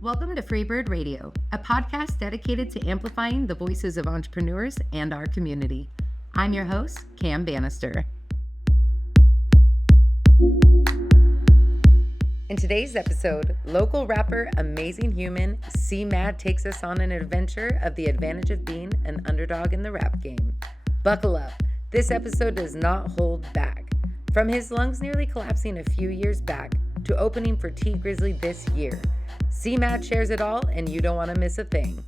Welcome to FreeByrd Radio, a podcast dedicated to amplifying the voices of entrepreneurs and our community. I'm your host, Cam Bannister. In today's episode, local rapper Amazing Human, CMADD takes us on an adventure of the advantage of being an underdog in the rap game. Buckle up. This episode does not hold back. From his lungs nearly collapsing a few years back to opening for T Grizzly this year, CMADD shares it all, and you don't want to miss a thing.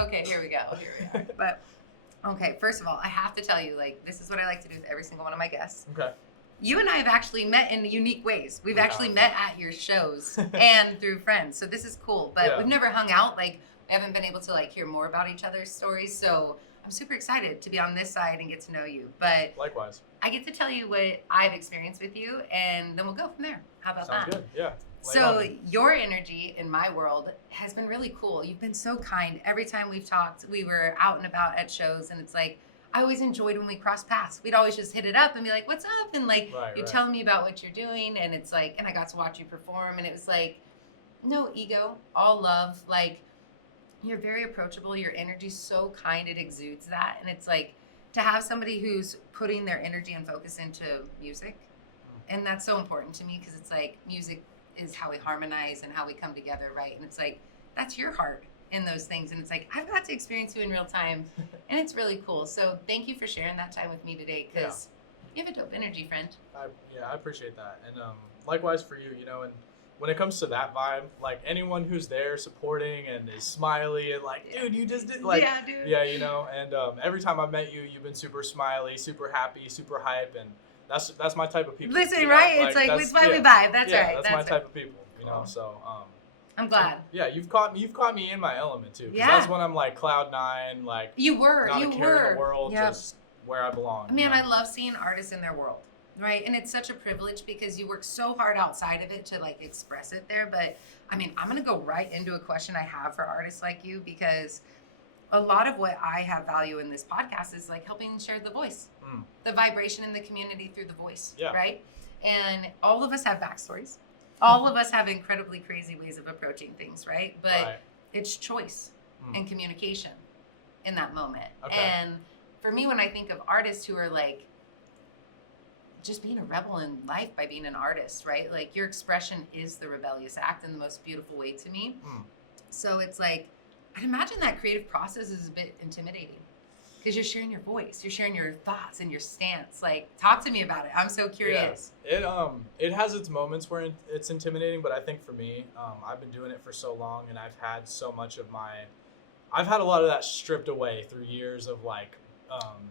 Okay, here we go. But, okay, first of all, I have to tell you, this is what I like to do with every single one of my guests. Okay. You and I have actually met in unique ways. We've actually met at your shows and through friends. So this is cool. But we've never hung out. We haven't been able to hear more about each other's stories. So I'm super excited to be on this side and get to know you. But likewise, I get to tell you what I've experienced with you, and then we'll go from there. How about that? Sounds good. Yeah. So your energy in my world has been really cool. You've been so kind. Every time we've talked, we were out and about at shows, and it's I always enjoyed when we crossed paths. We'd always just hit it up and be like, what's up? And you're telling me about what you're doing. And it's and I got to watch you perform. And it was no ego, all love. You're very approachable. Your energy's so kind. It exudes that. And it's to have somebody who's putting their energy and focus into music. And that's so important to me because it's music is how we harmonize and how we come together, right? And it's that's your heart in those things, and it's I've got to experience you in real time, and it's really cool. So thank you for sharing that time with me today, because you have a dope energy, friend. I appreciate that, and likewise for you, and when it comes to that vibe, anyone who's there supporting and is smiley and dude, you just did and every time I've met you, you've been super smiley, super happy, super hype, and that's my type of people. Listen, right? It's it's why we vibe. That's right. That's my type of people, so. I'm glad. So, you've caught me in my element too. Yeah. That's when I'm cloud nine, you were, not a care in the world, just where I belong. Man, I love seeing artists in their world, right? And it's such a privilege because you work so hard outside of it to express it there. But I'm gonna go right into a question I have for artists like you, because a lot of what I have value in this podcast is helping share the voice, the vibration in the community through the voice, right? And all of us have backstories. All of us have incredibly crazy ways of approaching things, right? But it's choice and communication in that moment. Okay. And for me, when I think of artists who are just being a rebel in life by being an artist, right? Your expression is the rebellious act in the most beautiful way to me. So it's I'd imagine that creative process is a bit intimidating, because you're sharing your voice, you're sharing your thoughts and your stance. Talk to me about it. I'm so curious. Yeah. It has its moments where it's intimidating, but I think for me, I've been doing it for so long, and I've had a lot of that stripped away through years of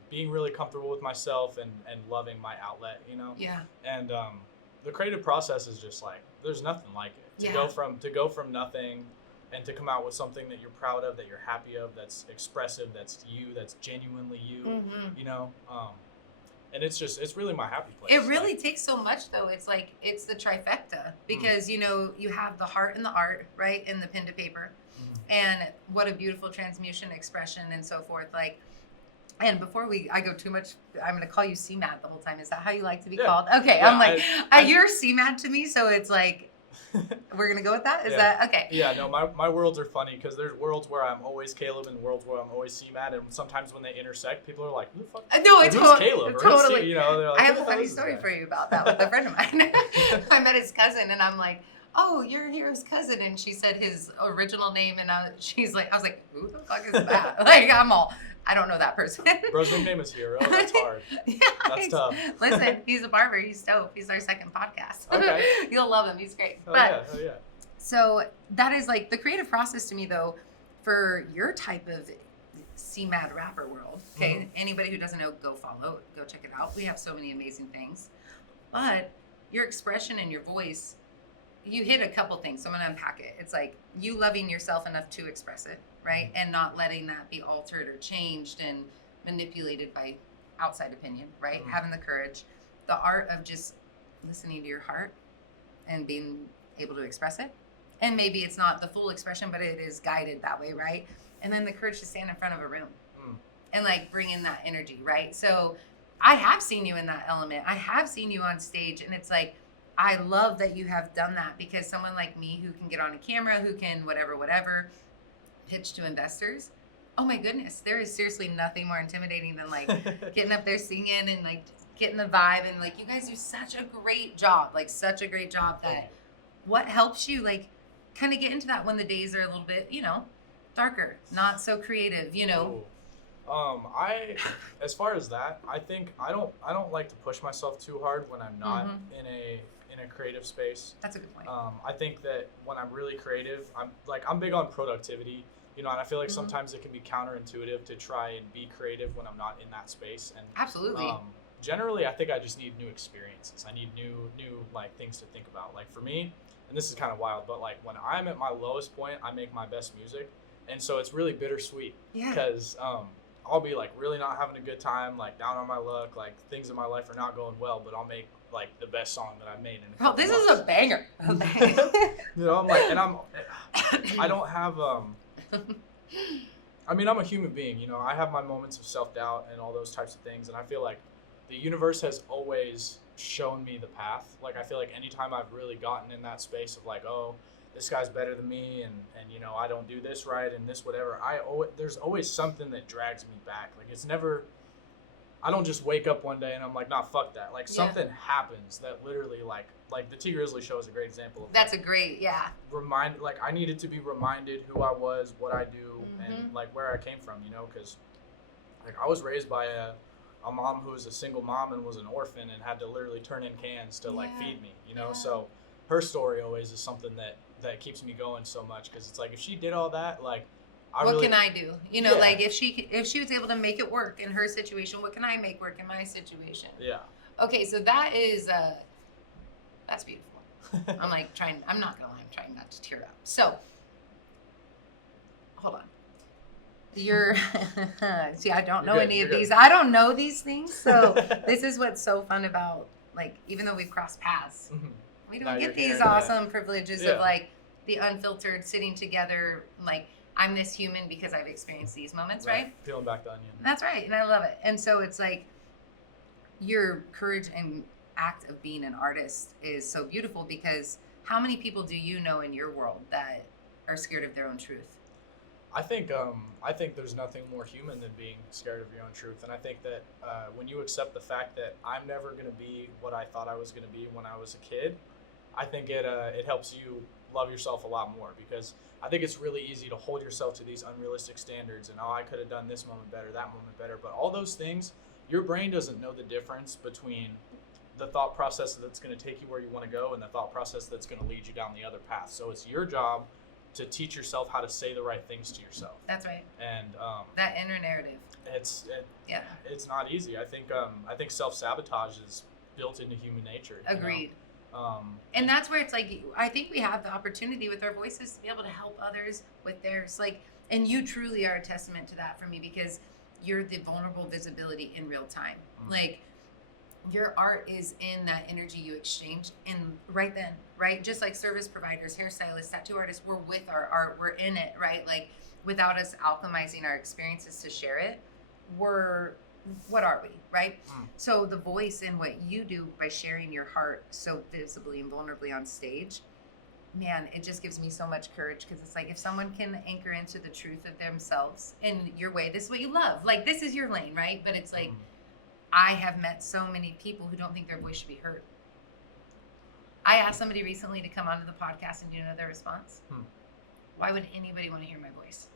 being really comfortable with myself and loving my outlet, Yeah. And the creative process is just there's nothing like it. To go from nothing and to come out with something that you're proud of, that you're happy of, that's expressive, that's you, that's genuinely you, and it's really my happy place. It really takes so much, though. It's it's the trifecta, because, you have the heart and the art, right, and the pen to paper, and what a beautiful transmutation, expression, and so forth. And before I go too much, I'm going to call you CMADD the whole time. Is that how you like to be called? Okay, yeah, you're CMADD to me, so it's we're going to go with that? Is that, okay. Yeah, no, my worlds are funny, because there's worlds where I'm always Caleb and worlds where I'm always CMADD, and sometimes when they intersect, people are like, who the fuck? No, who's Caleb? Totally. They're I have a funny story for you about that with a friend of mine. I met his cousin, and I'm oh, you're Hero's cousin, and she said his original name, and I was like, who the fuck is that? I don't know that person. Bro's nickname is Hero. That's hard. That's tough. Listen, he's a barber. He's dope. He's our second podcast. Okay. You'll love him. He's great. Oh yeah. So that is the creative process to me, though, for your type of CMADD rapper world. Okay. Anybody who doesn't know, go follow, go check it out. We have so many amazing things. But your expression and your voice, you hit a couple things. So I'm going to unpack it. It's you loving yourself enough to express it, right? And not letting that be altered or changed and manipulated by outside opinion, right? Having the courage, the art of just listening to your heart and being able to express it. And maybe it's not the full expression, but it is guided that way, right? And then the courage to stand in front of a room and like bring in that energy, right? So I have seen you in that element. I have seen you on stage, and it's like, I love that you have done that, because someone like me who can get on a camera, who can whatever, pitch to investors. Oh my goodness, there is seriously nothing more intimidating than like getting up there singing and like getting the vibe. And like, you guys do such a great job, that what helps you like kind of get into that when the days are a little bit, darker, not so creative, Ooh. As far as that, I think I don't like to push myself too hard when I'm not in a creative space. That's a good point. I think that when I'm really creative, I'm big on productivity, and I feel like sometimes it can be counterintuitive to try and be creative when I'm not in that space. And absolutely. Generally, I think I just need new experiences. I need new like things to think about. Like for me, and this is kind of wild, but like when I'm at my lowest point, I make my best music, and so it's really bittersweet. Yeah. Because I'll be like really not having a good time, like down on my luck, like things in my life are not going well, but I'll make like the best song that I've made in a couple this months. is a banger. I'm like, and I don't have I'm a human being, I have my moments of self-doubt and all those types of things, and I feel like the universe has always shown me the path. Like I feel like anytime I've really gotten in that space of like, oh, this guy's better than me, and I don't do this right and this whatever, there's always something that drags me back. Like it's never, I don't just wake up one day and I'm like, nah, fuck that. Like something happens that literally like the T Grizzly show is a great example of that's like, a great I needed to be reminded who I was, what I do, and like where I came from, because like I was raised by a mom who was a single mom and was an orphan and had to literally turn in cans to like feed me, so her story always is something that keeps me going so much, because it's like if she did all that, like what can I do? Like if she was able to make it work in her situation, what can I make work in my situation? Yeah. Okay, so that is that's beautiful. I'm not gonna lie, I'm trying not to tear up. So hold on. You're see, I don't know any of these. I don't know these things, so this is what's so fun about, like, even though we've crossed paths, we don't get these awesome privileges of like the unfiltered sitting together. Like, I'm this human because I've experienced these moments, right? Peeling back the onion. That's right, and I love it. And so it's like your courage and act of being an artist is so beautiful, because how many people do you know in your world that are scared of their own truth? I think there's nothing more human than being scared of your own truth, and I think that when you accept the fact that I'm never going to be what I thought I was going to be when I was a kid, I think it helps you love yourself a lot more, because I think it's really easy to hold yourself to these unrealistic standards and, oh, I could have done this moment better, that moment better, but all those things, your brain doesn't know the difference between the thought process that's going to take you where you want to go and the thought process that's going to lead you down the other path. So it's your job to teach yourself how to say the right things to yourself. That's right. And that inner narrative. It's not easy. I think self-sabotage is built into human nature. Agreed. And that's where it's like, I think we have the opportunity with our voices to be able to help others with theirs. Like, and you truly are a testament to that for me, because you're the vulnerable visibility in real time. Like, your art is in that energy you exchange in right then, right? Just like service providers, hairstylists, tattoo artists, we're with our art, we're in it, right? Like, without us alchemizing our experiences to share it, what are we, right? So the voice in what you do by sharing your heart so visibly and vulnerably on stage, man, it just gives me so much courage, because it's like, if someone can anchor into the truth of themselves in your way, this is what you love. Like, this is your lane, right? But it's like, I have met so many people who don't think their voice should be heard. I asked somebody recently to come onto the podcast, and do you know their response? Why would anybody want to hear my voice?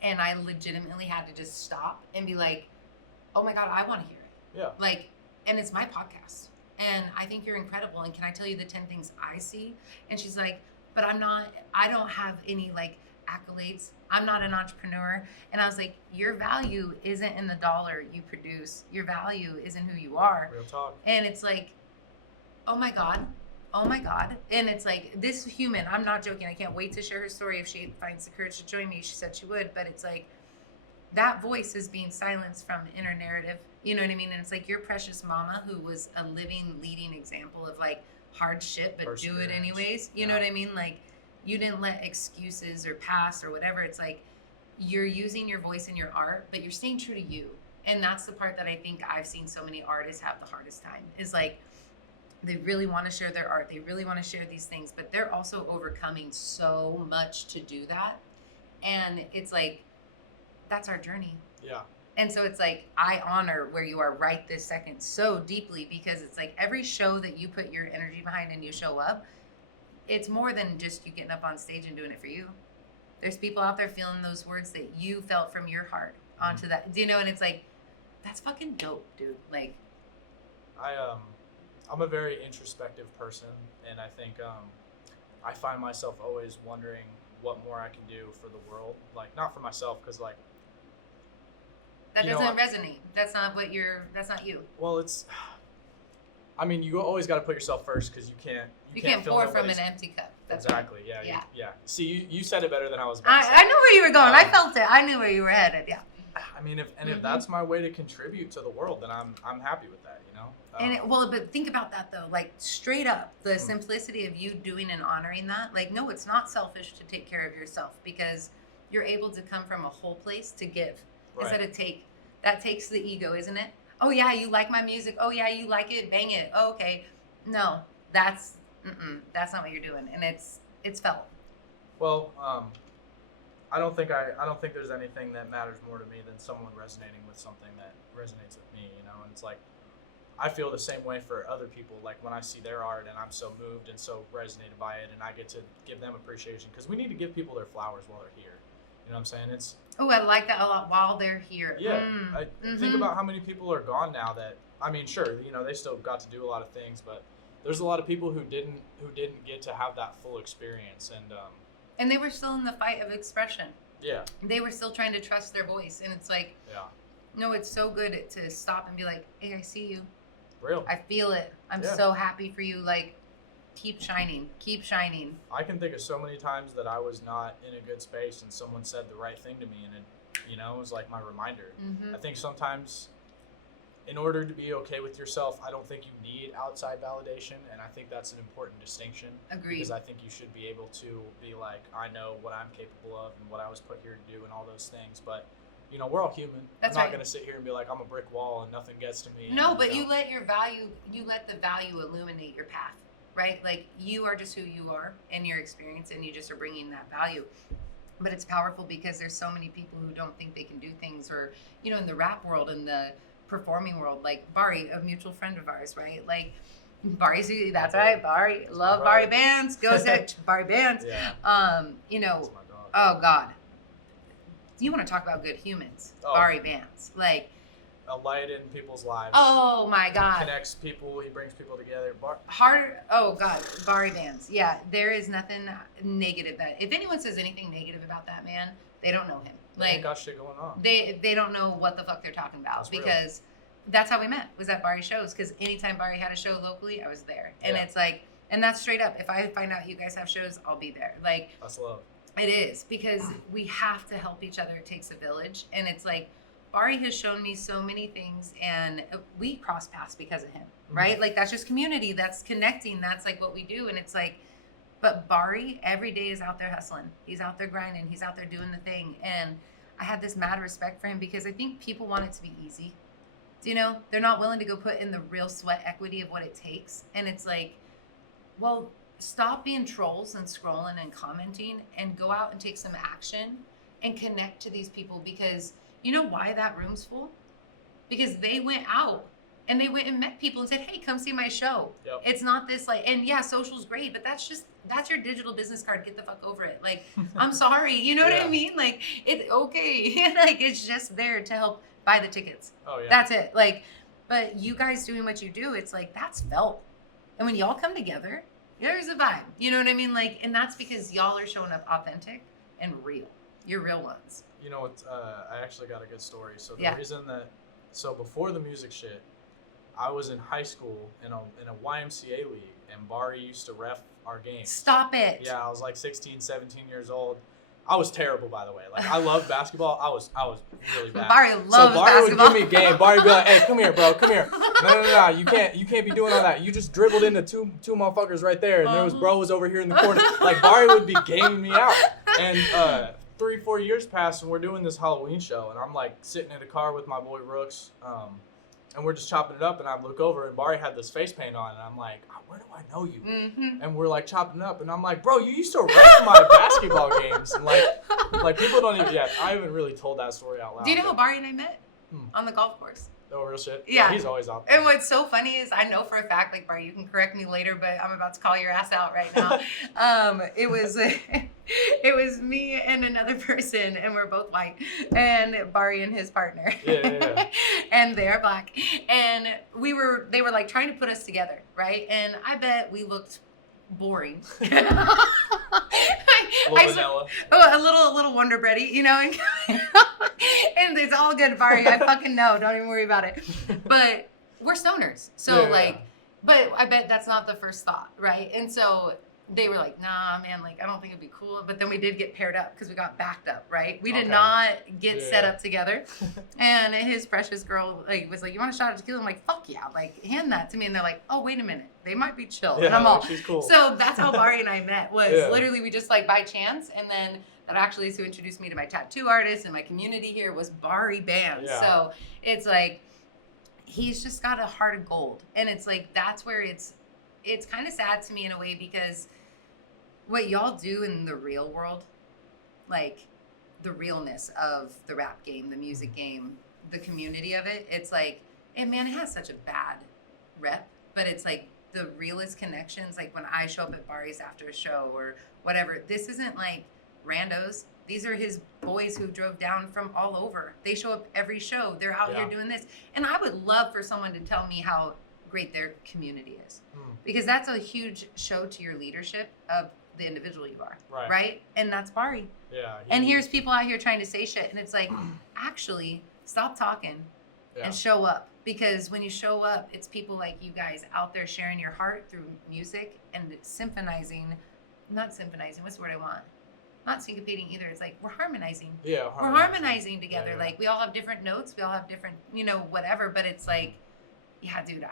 And I legitimately had to just stop and be like, oh my God, I want to hear it. Yeah. Like, and it's my podcast, and I think you're incredible. And can I tell you the 10 things I see? And she's like, but I don't have any like accolades. I'm not an entrepreneur. And I was like, your value isn't in the dollar you produce. Your value is in who you are. Real talk. And it's like, oh my God. And it's like, this human, I'm not joking. I can't wait to share her story. If she finds the courage to join me, she said she would. But it's like, that voice is being silenced from the inner narrative. You know what I mean? And it's like your precious mama, who was a living, leading example of like, hardship, but do it anyways. You know what I mean? Like, you didn't let excuses or past or whatever. It's like you're using your voice in your art, but you're staying true to you. And that's the part that I think I've seen so many artists have the hardest time, is like they really want to share their art. They really want to share these things, but they're also overcoming so much to do that. And it's like, that's our journey. Yeah. And so it's like, I honor where you are right this second so deeply, because it's like every show that you put your energy behind and you show up, it's more than just you getting up on stage and doing it for you. There's people out there feeling those words that you felt from your heart onto that. Do you know? And it's like, that's fucking dope, dude. Like, I'm a very introspective person, and I think I find myself always wondering what more I can do for the world. Like, not for myself, because like, that doesn't resonate. That's not you. Well, I mean, you always got to put yourself first, because you can't pour from an empty cup. That's exactly. Right. Yeah. See, you said it better than I was about to say. I knew where you were going. I felt it. I knew where you were headed. Yeah. I mean, if that's my way to contribute to the world, then I'm happy with that, you know. But think about that though. Like, straight up, the simplicity of you doing and honoring that. Like, no, it's not selfish to take care of yourself, because you're able to come from a whole place to give instead of take. That takes the ego, isn't it? Oh yeah, you like my music. Oh yeah, you like it. Bang it. Oh, okay. No, that's not what you're doing, and it's felt. Well, I don't think there's anything that matters more to me than someone resonating with something that resonates with me, you know. And it's like, I feel the same way for other people. Like, when I see their art and I'm so moved and so resonated by it, and I get to give them appreciation, because we need to give people their flowers while they're here. You know what I'm saying? It's. Oh, I like that a lot. While they're here. Yeah. Think about how many people are gone now that, I mean, sure, you know, they still got to do a lot of things, but there's a lot of people who didn't get to have that full experience, and they were still in the fight of expression. Yeah. They were still trying to trust their voice, and it's like, no, it's so good to stop and be like, hey, I see you. Real. I feel it. I'm so happy for you. Like, keep shining. I can think of so many times that I was not in a good space and someone said the right thing to me, and it, you know, it was like my reminder. I think sometimes, in order to be okay with yourself, I don't think you need outside validation, and I think that's an important distinction. Agreed. Because I think you should be able to be like, I know what I'm capable of and what I was put here to do and all those things, but you know, we're all human. I'm not going to sit here and be like, I'm a brick wall and nothing gets to me. No, but you let the value illuminate your path, right? Like, you are just who you are in your experience, and you just are bringing that value. But it's powerful because there's so many people who don't think they can do things, or, you know, in the rap world, in the performing world, like Bari, a mutual friend of ours, right? Like, Bari's, that's right, Bari, love Bari bands, goes to Bari bands. Yeah. You know, oh God. You want to talk about good humans, Bari bands, like a light in people's lives. Oh my God. Connects people, he brings people together. Oh God, Bari bands. Yeah, there is nothing negative that, if anyone says anything negative about that man, they don't know him. They ain't got shit going on. They don't know what the fuck they're talking about. That's because real. That's how we met, was at Bari shows, because anytime Bari had a show locally, I was there. And it's like, and that's straight up, if I find out you guys have shows, I'll be there. Like, that's love. It is, because we have to help each other. It takes a village. And it's like, Bari has shown me so many things, and we cross paths because of him, right? Like, that's just community. That's connecting. That's like what we do. And it's like, but Bari every day is out there hustling. He's out there grinding. He's out there doing the thing. And I had this mad respect for him, because I think people want it to be easy. You know, they're not willing to go put in the real sweat equity of what it takes. And it's like, well, stop being trolls and scrolling and commenting, and go out and take some action and connect to these people. Because you know why that room's full? Because they went out and they went and met people and said, hey, come see my show. Yep. It's not this like, and yeah, social's great, but that's your digital business card. Get the fuck over it. Like, I'm sorry. You know what I mean? Like, it's okay. Like, it's just there to help buy the tickets. Oh yeah. That's it. Like, but you guys doing what you do, it's like, that's felt. And when y'all come together, there's a vibe. You know what I mean? Like, and that's because y'all are showing up authentic and real. You're real ones. You know what? I actually got a good story. So the reason that, before the music shit, I was in high school in a YMCA league, and Bari used to ref our games. Stop it. Yeah, I was like 16, 17 years old, I was terrible, by the way. Like, I loved basketball. I was really bad. Barry loves basketball. So Barry basketball. would give me game. Barry would be like, hey, come here, bro, come here. No, you can't be doing all that. You just dribbled into two motherfuckers right there, and there was bros over here in the corner. Like, Barry would be gaming me out. And 3-4 years passed, and we're doing this Halloween show, and I'm like sitting in the car with my boy Rooks, and we're just chopping it up, and I look over, and Barry had this face paint on, and I'm like, oh, where do I know you? Mm-hmm. And we're like chopping it up, and I'm like, bro, you used to ref my basketball games, and like people don't even. Yeah, I haven't really told that story out loud. Do you know how Barry and I met? On the golf course. No real shit. Yeah. He's always out there. And what's so funny is I know for a fact, like, Barry, you can correct me later, but I'm about to call your ass out right now. It was me and another person, and we're both white, and Barry and his partner. Yeah. And they're black. And they were like trying to put us together, right? And I bet we looked boring. Vanilla. A little Wonder Bready, you know, and it's all good, Barry. I fucking know. Don't even worry about it. But we're stoners, so but I bet that's not the first thought, right? And so they were like, nah, man, like, I don't think it'd be cool. But then we did get paired up because we got backed up, right? We did not get set up together. And his precious girl was like, you want a shot of tequila? I'm like, fuck yeah, like, hand that to me. And they're like, oh, wait a minute, they might be chill. Yeah, and I'm all, she's cool. So that's how Barry and I met, was literally we just like by chance. And then that actually is who introduced me to my tattoo artist and my community here was Barry Band. Yeah. So it's like, he's just got a heart of gold. And it's like, that's where it's kind of sad to me in a way, because what y'all do in the real world, like the realness of the rap game, the music game, the community of it, it's like, and man, it has such a bad rep, but it's like the realest connections. Like when I show up at Barry's after a show or whatever, this isn't like randos. These are his boys who drove down from all over. They show up every show. They're out here doing this. And I would love for someone to tell me how great their community is, because that's a huge show to your leadership of the individual you are, right? And that's Barry. Yeah. And here's people out here trying to say shit, and it's like, actually, stop talking and show up. Because when you show up, it's people like you guys out there sharing your heart through music and not symphonizing, what's the word I want? Not syncopating either. It's like we're harmonizing. Yeah, we're harmonizing together. Yeah. Like we all have different notes, we all have different, whatever, but it's like, yeah, dude,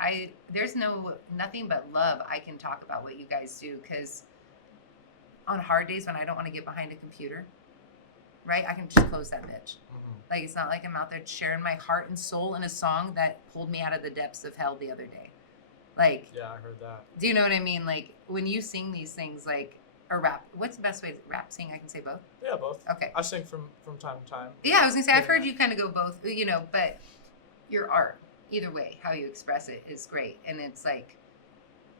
there's nothing but love I can talk about what you guys do, because on hard days when I don't want to get behind a computer, right, I can just close that bitch. Like, it's not like I'm out there sharing my heart and soul in a song that pulled me out of the depths of hell the other day. Like, yeah, I heard that. Do you know what I mean? Like, when you sing these things, like, or rap, what's the best way to rap, sing? I can say both? Yeah, both. Okay. I sing from time to time. Yeah, I was going to say, I've heard you kind of go both, but your art, either way, how you express it is great. And it's like,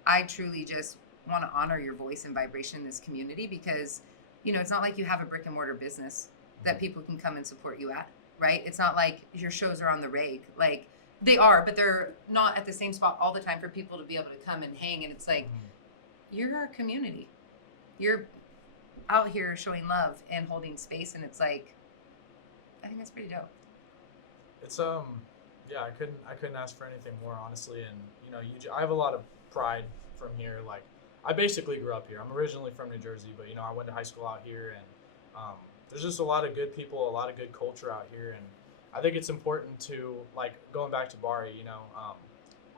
I truly just want to honor your voice and vibration in this community, because, it's not like you have a brick and mortar business that people can come and support you at, right? It's not like your shows are on the reg. Like, they are, but they're not at the same spot all the time for people to be able to come and hang. And it's like, you're our community. You're out here showing love and holding space. And it's like, I think that's pretty dope. It's, yeah, I couldn't ask for anything more, honestly. And, I have a lot of pride from here. Like, I basically grew up here. I'm originally from New Jersey, but, I went to high school out here, and there's just a lot of good people, a lot of good culture out here. And I think it's important to, like, going back to Barry,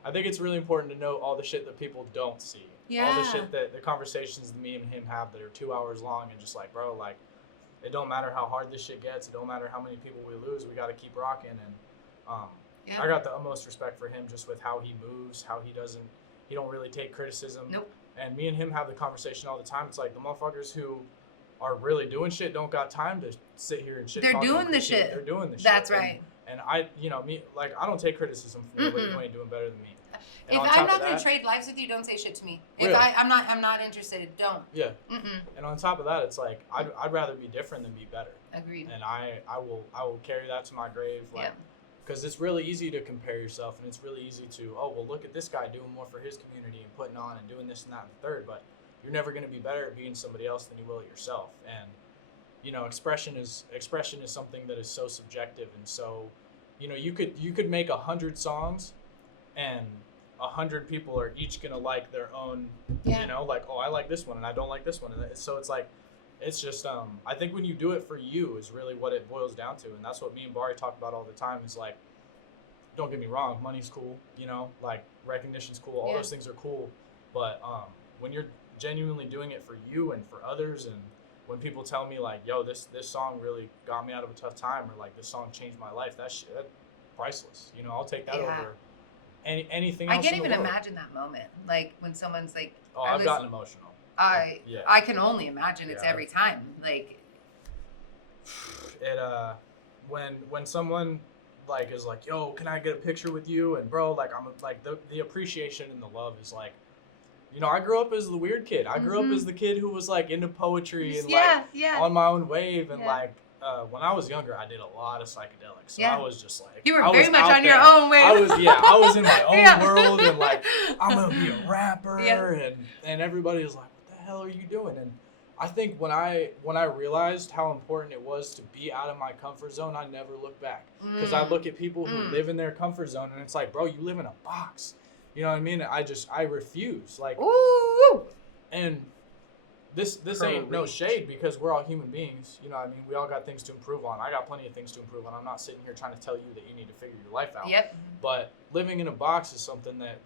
I think it's really important to know all the shit that people don't see. Yeah. All the shit that the conversations that me and him have that are 2 hours long, and just like, bro, like, it don't matter how hard this shit gets. It don't matter how many people we lose. We got to keep rocking. And I got the utmost respect for him just with how he moves, how he don't really take criticism. Nope. And me and him have the conversation all the time. It's like the motherfuckers who are really doing shit don't got time to sit here and shit. They're doing the shit. They're doing the shit. That's right. And I, me, like, I don't take criticism from anybody who ain't doing better than me. And if I'm not going to trade lives with you, don't say shit to me. If really? I'm not interested, don't. Yeah. And on top of that, it's like, I'd rather be different than be better. Agreed. And I will carry that to my grave. Like, because it's really easy to compare yourself, and it's really easy to, oh, well, look at this guy doing more for his community and putting on and doing this and that and the third, but you're never going to be better at being somebody else than you will at yourself. And, expression is something that is so subjective, and so, you could make 100 songs, and 100 people are each going to like their own, like, oh, I like this one and I don't like this one. And so it's like, it's just I think when you do it for you is really what it boils down to, and that's what me and Bari talk about all the time. Is like, don't get me wrong, money's cool, you know, like recognition's cool, all those things are cool, but when you're genuinely doing it for you and for others, and when people tell me like, yo, this song really got me out of a tough time, or like this song changed my life, that's priceless. You know, I'll take that over anything else. I can't even imagine that moment, like when someone's like, I've gotten emotional. I can only imagine. It's every time, like it when someone like is like, yo, can I get a picture with you? And bro, like I'm like the appreciation and the love is like, you know, I grew up as the weird kid. I grew up as the kid who was like into poetry and on my own wave, and like when I was younger, I did a lot of psychedelics. So I was just like, you were very much on your own wave. I was in my own world, and like I'm gonna be a rapper, and everybody was like, what the hell are you doing? And I think when I realized how important it was to be out of my comfort zone, I never looked back. Because I look at people who live in their comfort zone, and it's like, bro, you live in a box. You know what I mean? I refuse. Like, and this ain't no shade, because we're all human beings. You know what I mean? We all got things to improve on. I got plenty of things to improve on. I'm not sitting here trying to tell you that you need to figure your life out. Yep. But living in a box is something that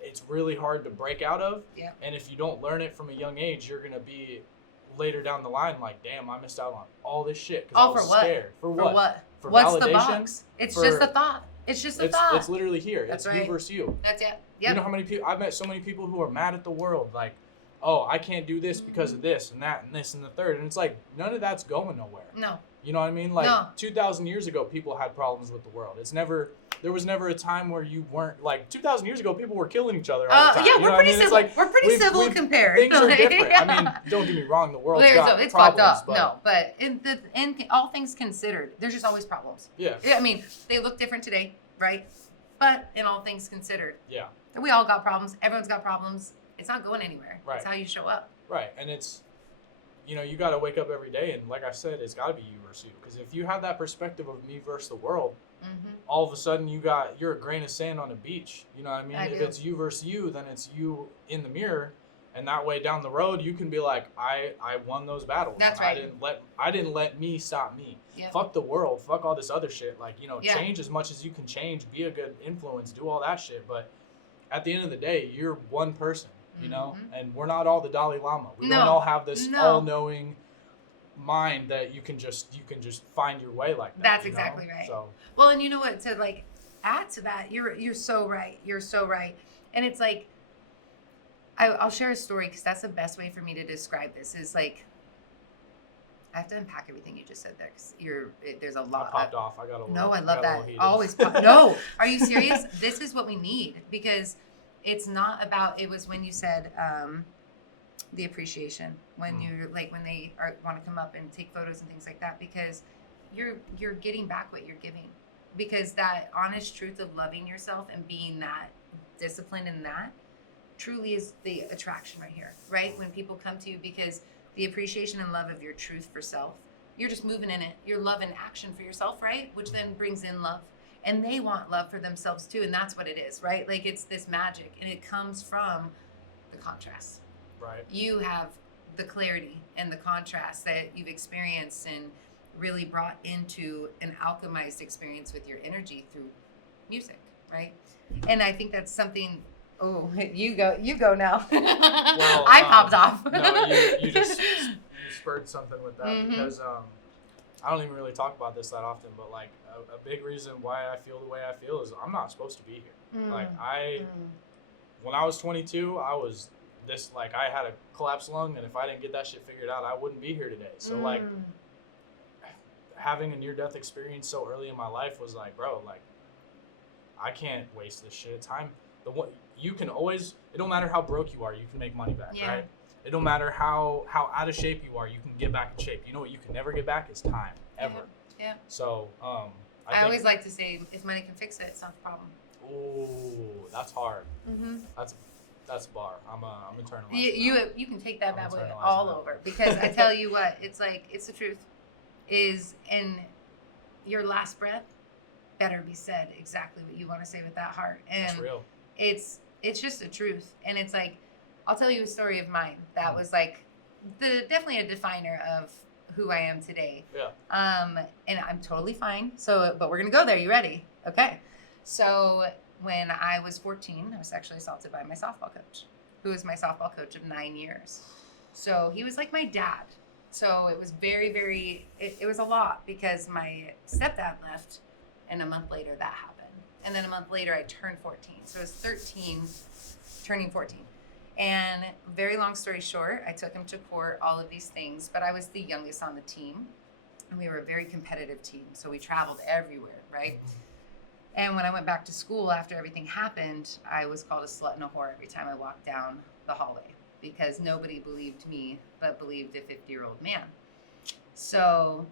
it's really hard to break out of. Yeah. And if you don't learn it from a young age, you're going to be later down the line like, damn, I missed out on all this shit. All I was scared. For what? For What's validation? The box? It's just a thought. It's just a thought. It's literally here. That's it's you versus you. That's it. Yep. You know how many people, I've met so many people who are mad at the world. Like, oh, I can't do this because of this and that and this and the third. And it's like, none of that's going nowhere. No. You know what I mean? Like 2,000 years ago, people had problems with the world. There was never a time where you weren't, like 2,000 years ago, people were killing each other all the time. Yeah, we're pretty civil. Like, we're pretty civil compared. Things are different. I mean, don't get me wrong, the world's got it's problems. Fucked up. But in all things considered, there's just always problems. Yeah. I mean, they look different today, right? But in all things considered, we all got problems. Everyone's got problems. It's not going anywhere. Right. It's how you show up. Right. And it's, you know, you got to wake up every day. And like I said, it's got to be you versus you. Because if you have that perspective of me versus the world, all of a sudden you're a grain of sand on a beach. You know what I mean? If it's you versus you, then it's you in the mirror. And that way down the road, you can be like, I won those battles. That's right. I didn't let me stop me. Yep. Fuck the world. Fuck all this other shit. Like, you know, change as much as you can change. Be a good influence. Do all that shit. But at the end of the day, you're one person, you know? And we're not all the Dalai Lama. We don't all have this all-knowing mind that you can just find your way like that. That's exactly right. So, well, and you know what? To like add to that, you're so right. You're so right. And it's like, I'll share a story because that's the best way for me to describe this. Is like, I have to unpack everything you just said there because there's a lot. I popped off. I got a little. No, I love that. Always pop. No, are you serious? This is what we need, because it's not about. It was when you said the appreciation, when you're like, when they want to come up and take photos and things like that, because you're getting back what you're giving, because that honest truth of loving yourself and being that disciplined in that truly is the attraction right here, right? When people come to you, because the appreciation and love of your truth for self, you're just moving in it. You're love in action for yourself, right? Which then brings in love. And they want love for themselves too. And that's what it is, right? Like, it's this magic, and it comes from the contrast. Right. You have the clarity and the contrast that you've experienced and really brought into an alchemized experience with your energy through music, right? And I think that's something. Oh, you go now. Well, I popped off. No, you just spurred something with that, because I don't even really talk about this that often, but like a big reason why I feel the way I feel is I'm not supposed to be here. Like when I was 22, I was this, like, I had a collapsed lung, and if I didn't get that shit figured out, I wouldn't be here today. So like having a near-death experience so early in my life was like, bro, like I can't waste this shit. Time. You can always, it don't matter how broke you are, you can make money back, right? It don't matter how out of shape you are, you can get back in shape. You know what you can never get back is time, ever. Yeah. So, I always like to say, if money can fix it, it's not the problem. Ooh, that's hard. That's a bar. I'm internalizing. You can take that bad boy all over, because I tell you what, it's like, it's the truth. Is in your last breath better be said exactly what you want to say with that heart. And that's real. It's just the truth. And it's like, I'll tell you a story of mine that was like definitely a definer of who I am today. Yeah. And I'm totally fine. So, but we're gonna go there. You ready? Okay. So when I was 14, I was sexually assaulted by my softball coach, who was my softball coach of 9 years. So he was like my dad. So it was very, very, it was a lot because my stepdad left, and a month later that happened. And then a month later I turned 14. So I was 13, turning 14. And very long story short, I took him to court, all of these things, but I was the youngest on the team, and we were a very competitive team. So we traveled everywhere, right? And when I went back to school after everything happened, I was called a slut and a whore every time I walked down the hallway because nobody believed me, but believed a 50-year-old man. So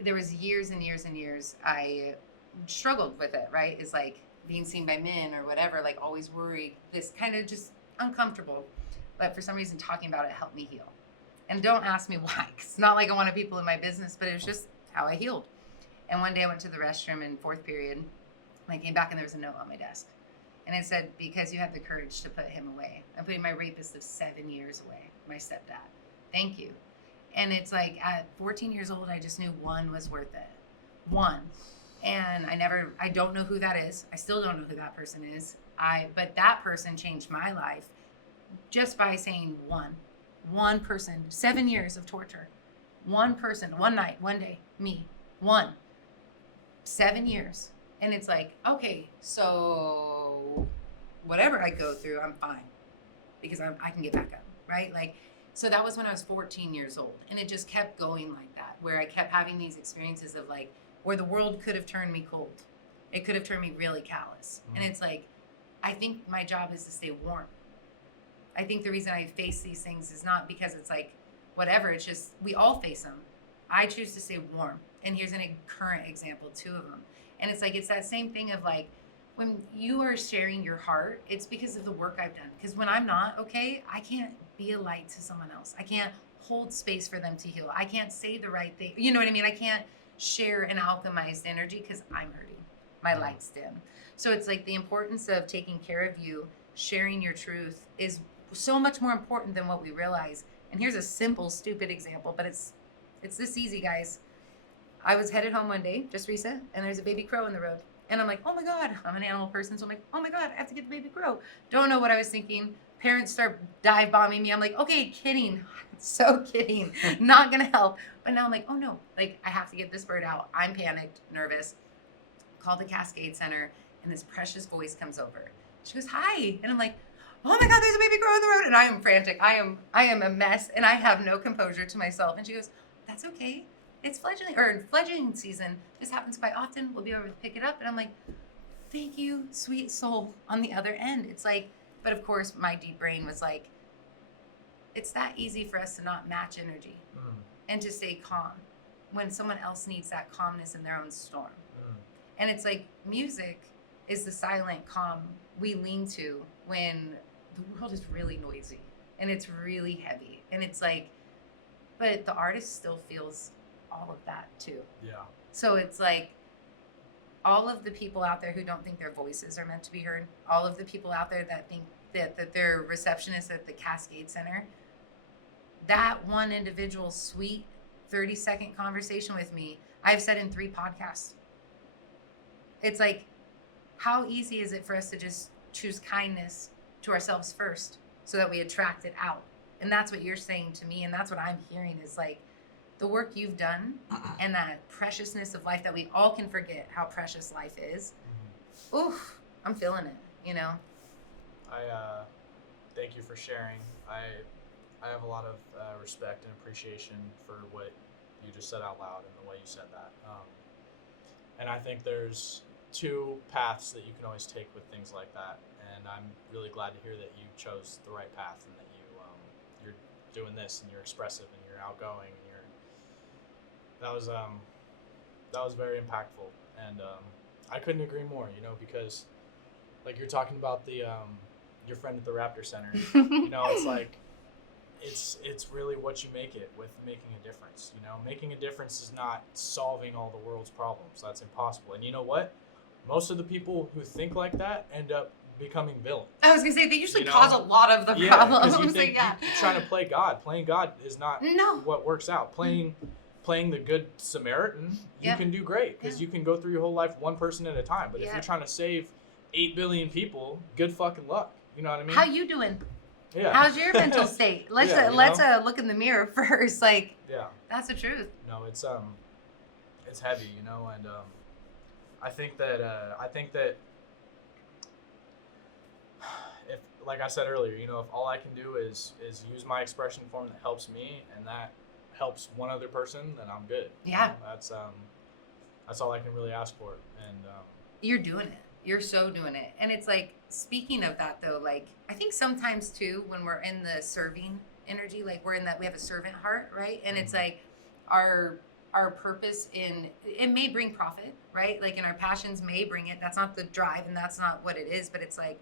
there was years and years and years I struggled with it, right? It's like being seen by men or whatever, like always worried, this kind of just uncomfortable. But for some reason, talking about it helped me heal. And don't ask me why, 'cause it's not like I wanted people in my business, but it was just how I healed. And one day I went to the restroom in fourth period, and I came back and there was a note on my desk. And it said, because you had the courage to put him away. I'm putting my rapist of 7 years away, my stepdad. Thank you. And it's like at 14 years old, I just knew one was worth it. One. And I don't know who that is. I still don't know who that person is. But that person changed my life just by saying one person, 7 years of torture, one person, one night, one day, me, 7 years. And it's like, okay, so whatever I go through, I'm fine because I can get back up, right? Like, so that was when I was 14 years old, and it just kept going like that, where I kept having these experiences of like, where the world could have turned me cold. It could have turned me really callous. And it's like, I think my job is to stay warm. I think the reason I face these things is not because it's like, whatever, it's just, we all face them. I choose to stay warm. And here's a current example, 2 of them. And it's like, it's that same thing of like, when you are sharing your heart, it's because of the work I've done. Because when I'm not okay, I can't be a light to someone else. I can't hold space for them to heal. I can't say the right thing. You know what I mean? I can't share an alchemized energy because I'm hurting. My light's dim. So it's like the importance of taking care of you, sharing your truth is so much more important than what we realize. And here's a simple, stupid example, but it's this easy, guys. I was headed home one day, just recent, and there's a baby crow in the road. And I'm like, oh my God, I'm an animal person. So I'm like, oh my God, I have to get the baby crow. Don't know what I was thinking. Parents start dive bombing me. I'm like, okay, kidding. So kidding. Not going to help. But now I'm like, oh no, like I have to get this bird out. I'm panicked, nervous. Call the Cascade Center, and this precious voice comes over. She goes, hi. And I'm like, oh my God, there's a baby crow in the road. And I am frantic. I am a mess, and I have no composure to myself. And she goes, that's okay. It's fledgling season. This happens quite often. We'll be able to pick it up. And I'm like, thank you, sweet soul on the other end. It's like, but of course my deep brain was like, it's that easy for us to not match energy and to stay calm when someone else needs that calmness in their own storm. And it's like music is the silent calm we lean to when the world is really noisy and it's really heavy. And it's like, but the artist still feels all of that too. Yeah. So it's like all of the people out there who don't think their voices are meant to be heard, all of the people out there that think that they're receptionists at the Cascade Center, that one individual sweet 30-second conversation with me, I've said in 3 podcasts. It's like, how easy is it for us to just choose kindness to ourselves first so that we attract it out? And that's what you're saying to me, and that's what I'm hearing is like, the work you've done and that preciousness of life that we all can forget how precious life is. Oof, I'm feeling it, you know? I thank you for sharing. I have a lot of respect and appreciation for what you just said out loud and the way you said that. And I think there's 2 paths that you can always take with things like that. And I'm really glad to hear that you chose the right path and that you're doing this and you're expressive and you're outgoing and that was very impactful, and I couldn't agree more. You know, because like you're talking about the your friend at the Raptor Center. You know, it's like it's really what you make it with making a difference. You know, making a difference is not solving all the world's problems. That's impossible. And you know what? Most of the people who think like that end up becoming villains. I was gonna say they usually cause a lot of the problems. You think you're trying to play God. Playing God is not what works out. Playing the good Samaritan, you can do great because you can go through your whole life one person at a time. But if you're trying to save 8 billion people, good fucking luck. You know what I mean? How you doing? Yeah. How's your mental state? Let's look in the mirror first. Like, that's the truth. No, it's heavy, you know, and I think that if, like I said earlier, you know, if all I can do is use my expression form that helps me and that helps one other person, then I'm good. Yeah. You know, that's all I can really ask for. And you're doing it. You're so doing it. And it's like, speaking of that though, like I think sometimes too when we're in the serving energy, like we have a servant heart, right? And it's like our purpose it may bring profit, right? Like, and our passions may bring it. That's not the drive and that's not what it is, but it's like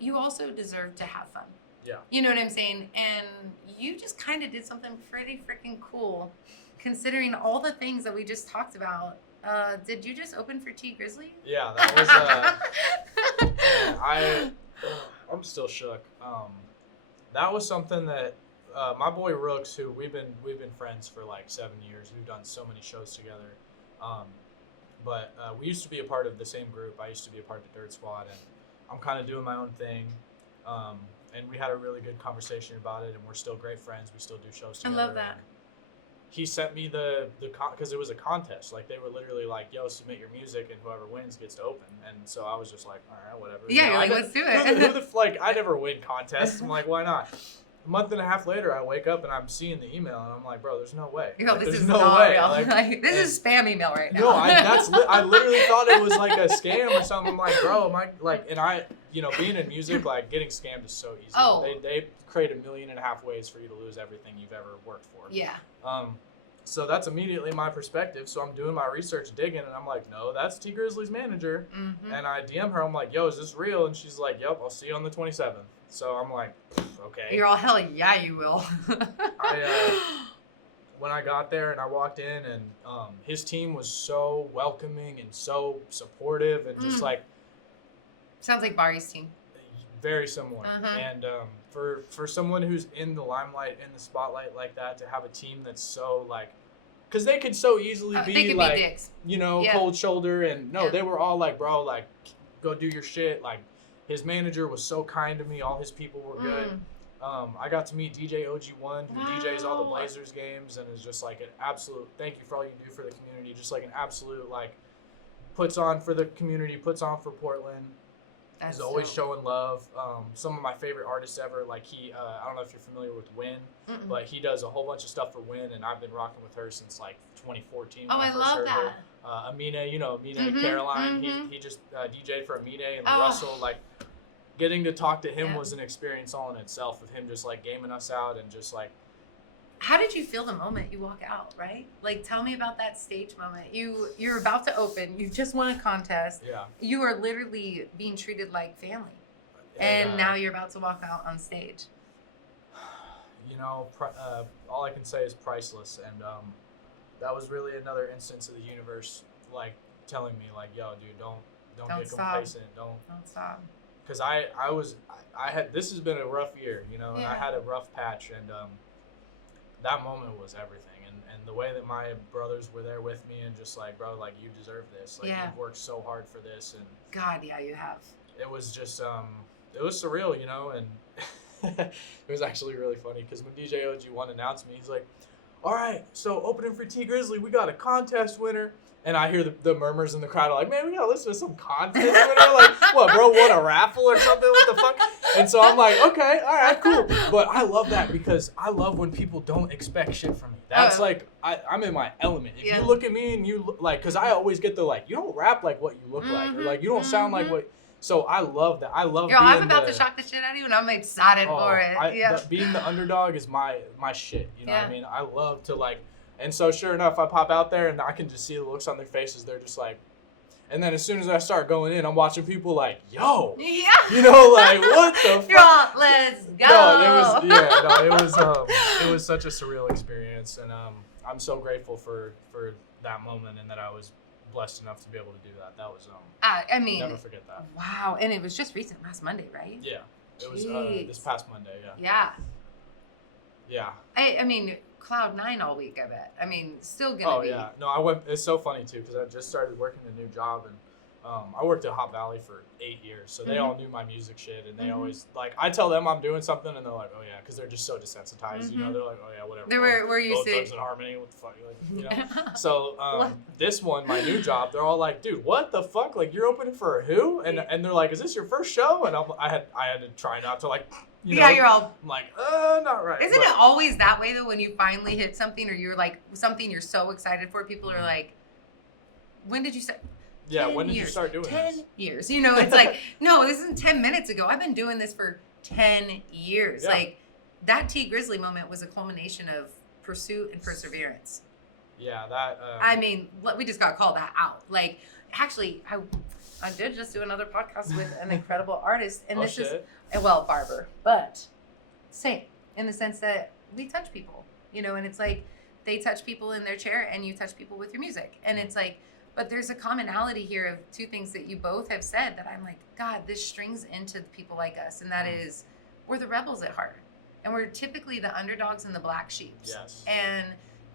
you also deserve to have fun. Yeah. You know what I'm saying? And you just kind of did something pretty freaking cool considering all the things that we just talked about. Did you just open for T Grizzly? Yeah, that was I'm still shook. That was something that my boy Rooks, who we've been friends for like 7 years. We've done so many shows together. But we used to be a part of the same group. I used to be a part of the Dirt Squad, and I'm kind of doing my own thing. And we had a really good conversation about it, and we're still great friends. We still do shows together. I love that. He sent me because it was a contest. Like, they were literally like, yo, submit your music and whoever wins gets to open. And so I was just like, all right, whatever. Yeah, you know, you're like, let's do it. Like, I never win contests. I'm like, why not? A month and a half later, I wake up and I'm seeing the email and I'm like, bro, there's no way. Yo, this is not real. Like, this is spam email right now. No, I literally thought it was like a scam or something. I'm like, bro, you know, being in music, like, getting scammed is so easy. Oh. They create 1.5 million ways for you to lose everything you've ever worked for. Yeah. So that's immediately my perspective. So I'm doing my research, digging, and I'm like, no, that's T Grizzly's manager. Mm-hmm. And I DM her. I'm like, yo, is this real? And she's like, yep, I'll see you on the 27th. So I'm like, okay. You're all, hell yeah, you will. When I got there and I walked in, and his team was so welcoming and so supportive and just like. Sounds like Bari's team. Very similar. Uh-huh. And for someone who's in the limelight, in the spotlight like that, to have a team that's so like, because they could so easily be like, dicks. You know, cold shoulder, and they were all like, bro, like, go do your shit. Like, his manager was so kind to me. All his people were good. I got to meet DJ OG1, who DJs all the Blazers games, and is just like an absolute thank you for all you do for the community. Just like an absolute, like, puts on for the community, puts on for Portland. He's always showing love. Some of my favorite artists ever, like I don't know if you're familiar with Win, but he does a whole bunch of stuff for Win, and I've been rocking with her since like 2014. Oh, I love that. Amina, you know, Amina Caroline, he just DJ'd for Amina and Russell. Like, getting to talk to him was an experience all in itself, of him just like gaming us out and just like. How did you feel the moment you walk out, right? Like, tell me about that stage moment. You're about to open. You just won a contest. Yeah. You are literally being treated like family. And now you're about to walk out on stage. You know, all I can say is priceless. And that was really another instance of the universe, like, telling me, like, yo, dude, don't get complacent. Don't stop. Because this has been a rough year, you know, and I had a rough patch, and that moment was everything, and the way that my brothers were there with me and just like, bro, like, you deserve this, like, you've worked so hard for this, and God, yeah, you have. It was just it was surreal, you know, and it was actually really funny because when DJ OG1 announced me, he's like, all right, so opening for T Grizzly, we got a contest winner. And I hear the murmurs in the crowd are like, man, we gotta listen to some contest winner. Like, what, bro, won a raffle or something? What the fuck? And so I'm like, okay, all right, cool. But I love that because I love when people don't expect shit from me. That's like, I'm in my element. If you look at me and you like, because I always get the like, you don't rap like what you look like, or like, you don't sound like what. So I love that. I love. Yo, I'm about to shock the shit out of you, and I'm excited for it. Being the underdog is my shit. You know what I mean? I love to like. And so sure enough, I pop out there and I can just see the looks on their faces. They're just like, and then as soon as I start going in, I'm watching people like, yo, you know, like, what the fuck? You're all, let's go. It was such a surreal experience. And I'm so grateful for that moment, and that I was blessed enough to be able to do that. That was I mean, never forget that. Wow, and it was just recent, last Monday, right? Yeah, it was this past Monday. Yeah. Yeah. I mean, cloud 9 all week. I bet. I mean, still gonna be. Oh yeah. No, I went. It's so funny too because I just started working a new job and I worked at Hop Valley for 8 years, so they all knew my music shit, and they always like I tell them I'm doing something, and they're like, "Oh yeah," because they're just so desensitized, you know. They're like, "Oh yeah, whatever." We're used to Thugs and Harmony. What the fuck, like, you know? So this one, my new job, they're all like, "Dude, what the fuck? Like, you're opening for who?" And they're like, "Is this your first show?" And I had to try not to like. You know, you're all. I'm like, not right. Isn't it always that way though? When you finally hit something, or you're like something you're so excited for, people are like, "When did you start?" Yeah, when did you start doing 10 years. You know, it's like, no, this isn't 10 minutes ago. I've been doing this for 10 years. Yeah. Like, that T Grizzly moment was a culmination of pursuit and perseverance. Yeah, that. I mean, we just got called out. Like, actually, I did just do another podcast with an incredible artist. And this is, well, barber. But same, in the sense that we touch people, you know, and it's like, they touch people in their chair and you touch people with your music. And it's like, but there's a commonality here of two things that you both have said that I'm like, God, this strings into people like us. And that is, we're the rebels at heart. And we're typically the underdogs and the black sheep. Yes. And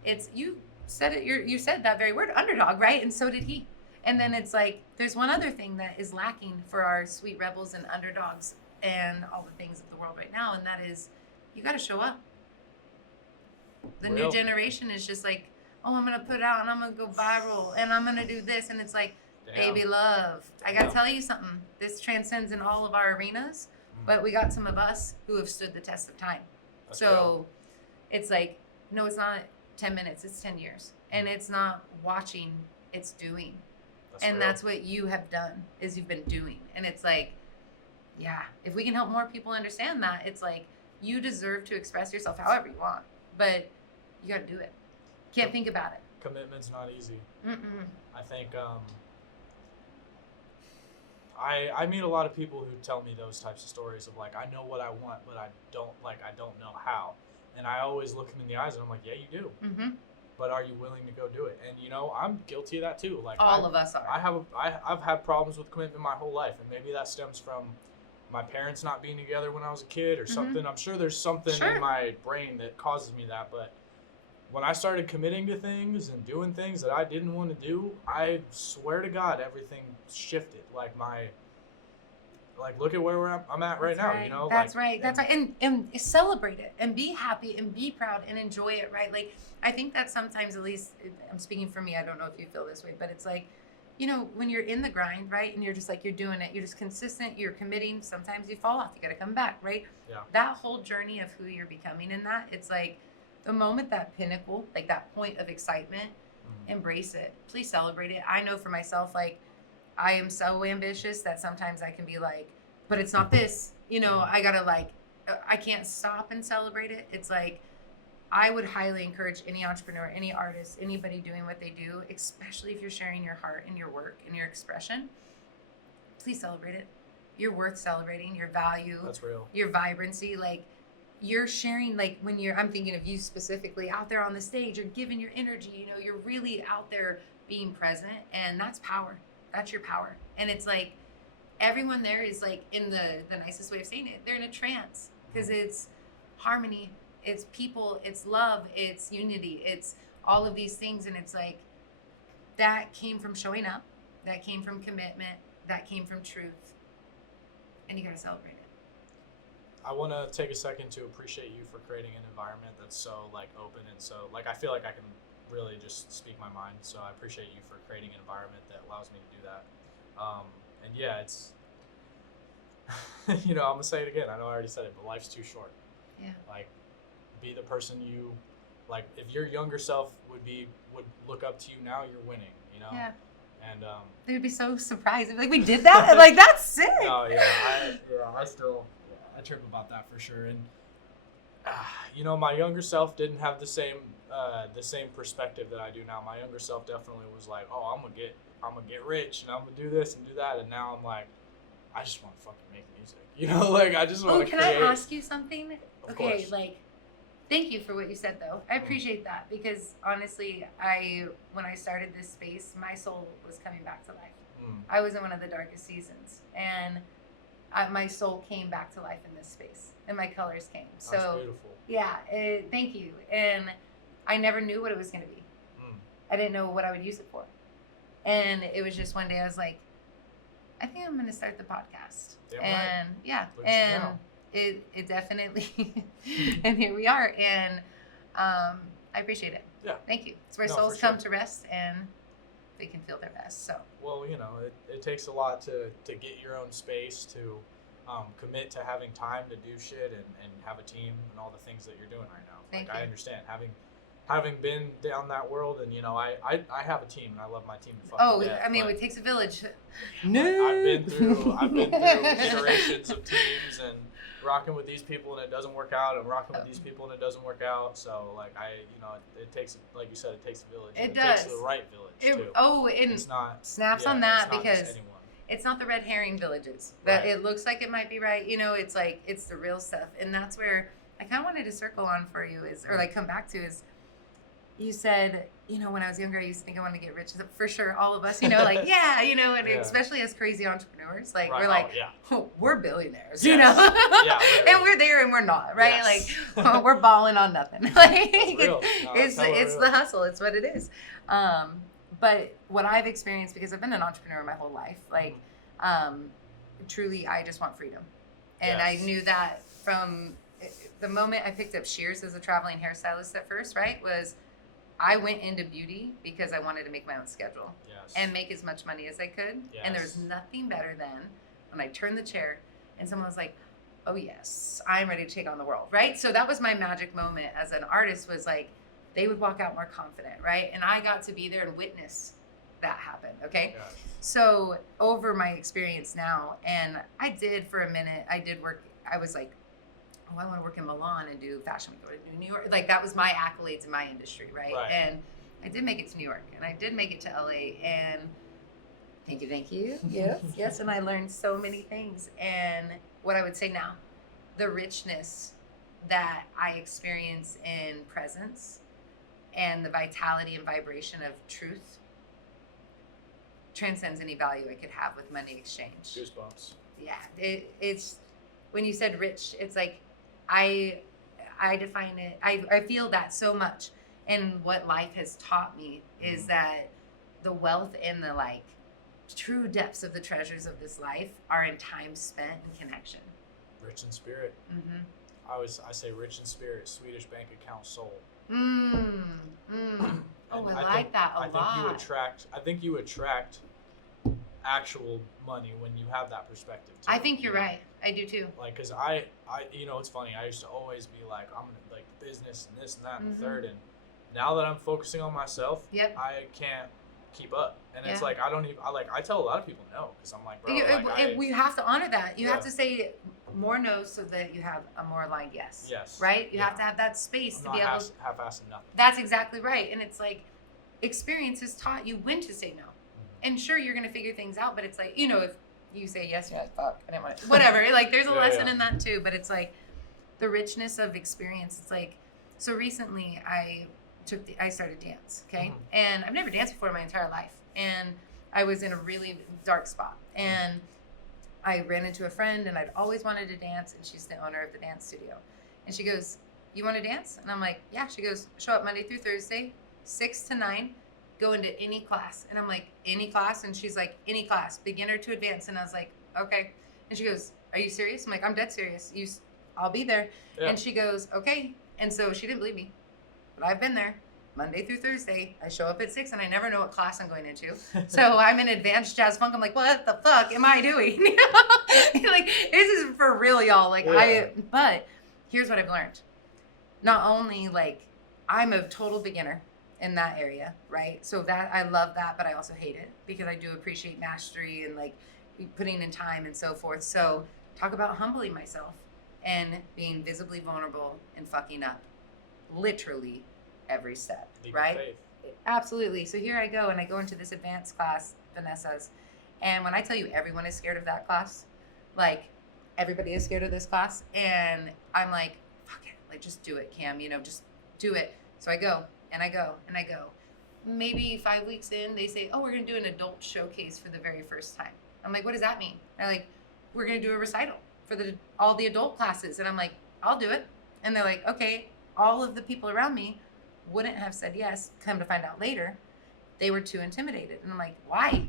it's, you said it, you said that very word, underdog, right? And so did he. And then it's like, there's one other thing that is lacking for our sweet rebels and underdogs and all the things of the world right now. And that is, you got to show up. The new generation is just like, oh, I'm going to put out and I'm going to go viral and I'm going to do this. And it's like, baby love, I got to tell you something. This transcends in all of our arenas, but we got some of us who have stood the test of time. That's so it's like, no, it's not 10 minutes, it's 10 years. And it's not watching, it's doing. That's what you have done, is you've been doing. And it's like, yeah, if we can help more people understand that, it's like, you deserve to express yourself however you want, but you got to do it. Can't think about it. Commitment's not easy. Mm-mm. I think I meet a lot of people who tell me those types of stories of like, I know what I want, but I don't know how. And I always look them in the eyes and I'm like, yeah, you do. Mm-hmm. But are you willing to go do it? And you know, I'm guilty of that too. Like all of us are. I've had problems with commitment my whole life, and maybe that stems from my parents not being together when I was a kid or something. I'm sure there's something in my brain that causes me that, but when I started committing to things and doing things that I didn't want to do, I swear to God, everything shifted. Like look at where I'm at right now, you know? That's right. And celebrate it and be happy and be proud and enjoy it, right? Like, I think that sometimes, at least I'm speaking for me, I don't know if you feel this way, but it's like, you know, when you're in the grind, right? And you're just like, you're doing it, you're just consistent, you're committing. Sometimes you fall off, you got to come back, right? Yeah. That whole journey of who you're becoming in that, it's like, the moment that pinnacle, like that point of excitement, embrace it. Please celebrate it. I know for myself, like, I am so ambitious that sometimes I can be like, but it's not this. You know, I gotta like, I can't stop and celebrate it. It's like, I would highly encourage any entrepreneur, any artist, anybody doing what they do, especially if you're sharing your heart and your work and your expression, please celebrate it. You're worth celebrating, your value, that's real, your vibrancy, like, you're sharing, like when I'm thinking of you specifically out there on the stage, you're giving your energy, you know, you're really out there being present, and that's power. That's your power. And it's like, everyone there is like, in the nicest way of saying it, they're in a trance, because it's harmony, it's people, it's love, it's unity, it's all of these things. And it's like, that came from showing up, that came from commitment, that came from truth, and you got to celebrate it. I want to take a second to appreciate you for creating an environment that's so like open, and so like I feel like I can really just speak my mind. So I appreciate you for creating an environment that allows me to do that. And yeah, it's you know, I'm gonna say it again. I know I already said it, but life's too short. Yeah. Like, be the person you like. If your younger self would look up to you now, you're winning. You know. Yeah. And they would be so surprised. Like, we did that. Like, that's sick. Oh yeah. I trip about that for sure. And you know, my younger self didn't have the same perspective that I do now. My younger self definitely was like, oh, I'm gonna get rich and I'm gonna do this and do that. And now I'm like, I just want to fucking make music. You know, like I just want to create. Can I ask you something? Of course. Like, Thank you for what you said, though. I appreciate that because honestly, when I started this space, my soul was coming back to life. I was in one of the darkest seasons, and my soul came back to life in this space, and my colors came. So that's beautiful. Yeah, thank you. And I never knew what it was going to be. I didn't know what I would use it for, and it was just one day I was like, I think I'm going to start the podcast. And right. Yeah, Looks and it definitely, and here we are, and I appreciate it. Yeah. Thank you. It's where souls come to rest, and they can feel their best. So. Well, you know, it takes a lot to get your own space, to commit to having time to do shit and have a team and all the things that you're doing right now. Thank you. I understand having been down that world, and you know, I have a team and I love my team to fucking death, I mean, it takes a village. No. I've been through iterations of teams and rocking with these people and it doesn't work out, and rocking with these people and it doesn't work out. So like it takes, like you said, it takes a village. It does. Takes the right village too. And it's not snaps on that because it's not the red herring villages that it looks like it might be right. You know, it's like it's the real stuff, and that's where I kind of wanted to circle on for you come back to is. You said, you know, when I was younger, I used to think I wanted to get rich. For sure, all of us, you know, like, yeah, you know, and especially as crazy entrepreneurs, like, we're like, we're billionaires, you know? And we're there and we're not, right? Yes. Like, we're balling on nothing. Like, it's the hustle. It's what it is. But what I've experienced, because I've been an entrepreneur my whole life, like, truly, I just want freedom. And I knew that from the moment I picked up shears as a traveling hairstylist at first, right, was I went into beauty because I wanted to make my own schedule and make as much money as I could. And there was nothing better than when I turned the chair and someone was like, oh yes, I'm ready to take on the world, right? So that was my magic moment as an artist, was like, they would walk out more confident, right? And I got to be there and witness that happen, okay? So over my experience now, and I did for a minute, I was like, oh, I want to work in Milan and do fashion week, go to New York. Like, that was my accolades in my industry, right? And I did make it to New York, and I did make it to LA, and thank you. Yes, and I learned so many things. And what I would say now, the richness that I experience in presence and the vitality and vibration of truth transcends any value I could have with money exchange. Goosebumps. Yeah, it's when you said rich, it's like, I define it, I feel that so much. And what life has taught me is that the wealth and the like true depths of the treasures of this life are in time spent and connection. Rich in spirit. I say rich in spirit, Swedish bank account soul. Oh, I like that a lot. I think you attract actual money when you have that perspective too. I think you're right. I do too. Like, cause I, you know, it's funny. I used to always be like, I'm gonna like business and this and that and the third. And now that I'm focusing on myself, I can't keep up. And it's like, I tell a lot of people no, cause I'm like, bro, we have to honor that. You have to say more no so that you have a more aligned yes. Yes. Right? You have to have that space to be able to half-assing nothing. That's exactly right. And it's like, experience has taught you when to say no. And sure, you're going to figure things out, but it's like, you know, if you say yes, you're like, fuck, I didn't want to, whatever. Like, there's a lesson in that too, but it's like the richness of experience. It's like, so recently I started dance, okay? And I've never danced before in my entire life. And I was in a really dark spot. And I ran into a friend, and I'd always wanted to dance, and she's the owner of the dance studio. And she goes, you want to dance? And I'm like, yeah. She goes, show up Monday through Thursday, 6 to 9. Go into any class. And I'm like, any class? And she's like, any class, beginner to advanced. And I was like, okay. And she goes, are you serious? I'm like, I'm dead serious. I'll be there. And she goes, okay. And so she didn't believe me, but I've been there Monday through Thursday. I show up at 6 and I never know what class I'm going into. So I'm in advanced jazz funk. I'm like, what the fuck am I doing? Like, this is for real, y'all. Like, but here's what I've learned. Not only like I'm a total beginner in that area, right? So that I love that, but I also hate it because I do appreciate mastery and like putting in time and so forth. So talk about humbling myself and being visibly vulnerable and fucking up literally every step, right? Absolutely. So here I go, and I go into this advanced class, Vanessa's, and when I tell you everyone is scared of that class, like everybody is scared of this class, and I'm like, fuck it. Like, just do it, Cam, just do it. So I go and I go and I go. Maybe 5 weeks in, they say, oh, we're going to do an adult showcase for the very first time. I'm like, what does that mean? They're like, we're going to do a recital for all the adult classes. And I'm like, I'll do it. And they're like, okay. All of the people around me wouldn't have said yes. Come to find out later, they were too intimidated. And I'm like, why?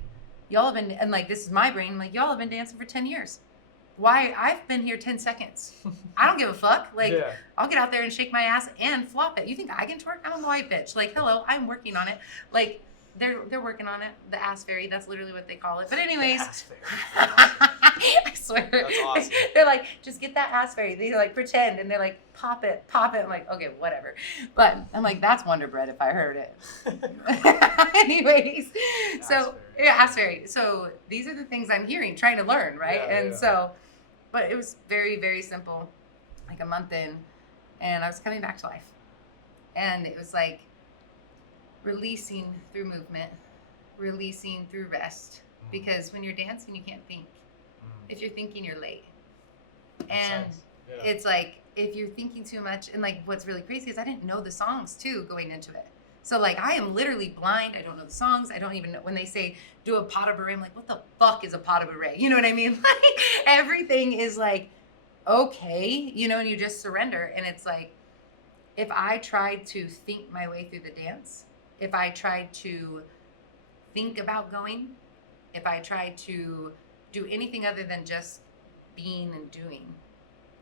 Y'all have been, and like, this is my brain. I'm like, y'all have been dancing for 10 years. Why? I've been here 10 seconds. I don't give a fuck. Like, I'll get out there and shake my ass and flop it. You think I can twerk? I'm a white bitch. Like, hello, I'm working on it. Like, they're working on it. The ass fairy, that's literally what they call it. But anyways, ass fairy. I swear. That's awesome. They're like, just get that ass fairy. They like pretend and they're like, pop it. I'm like, okay, whatever. But I'm like, that's Wonder Bread if I heard it. Anyways, ass fairy. So these are the things I'm hearing, trying to learn, right? So, but it was very, very simple, like a month in, and I was coming back to life. And it was like releasing through movement, releasing through rest. Because when you're dancing, you can't think. If you're thinking, you're late. And it's like, if you're thinking too much, and like what's really crazy is I didn't know the songs too going into it. So like I am literally blind. I don't know the songs. I don't even know when they say do a pas de bourrée. I'm like, what the fuck is a pas de bourrée? You know what I mean? Like everything is like, okay, and you just surrender. And it's like, if I tried to think my way through the dance, if I tried to think about going, if I tried to do anything other than just being and doing,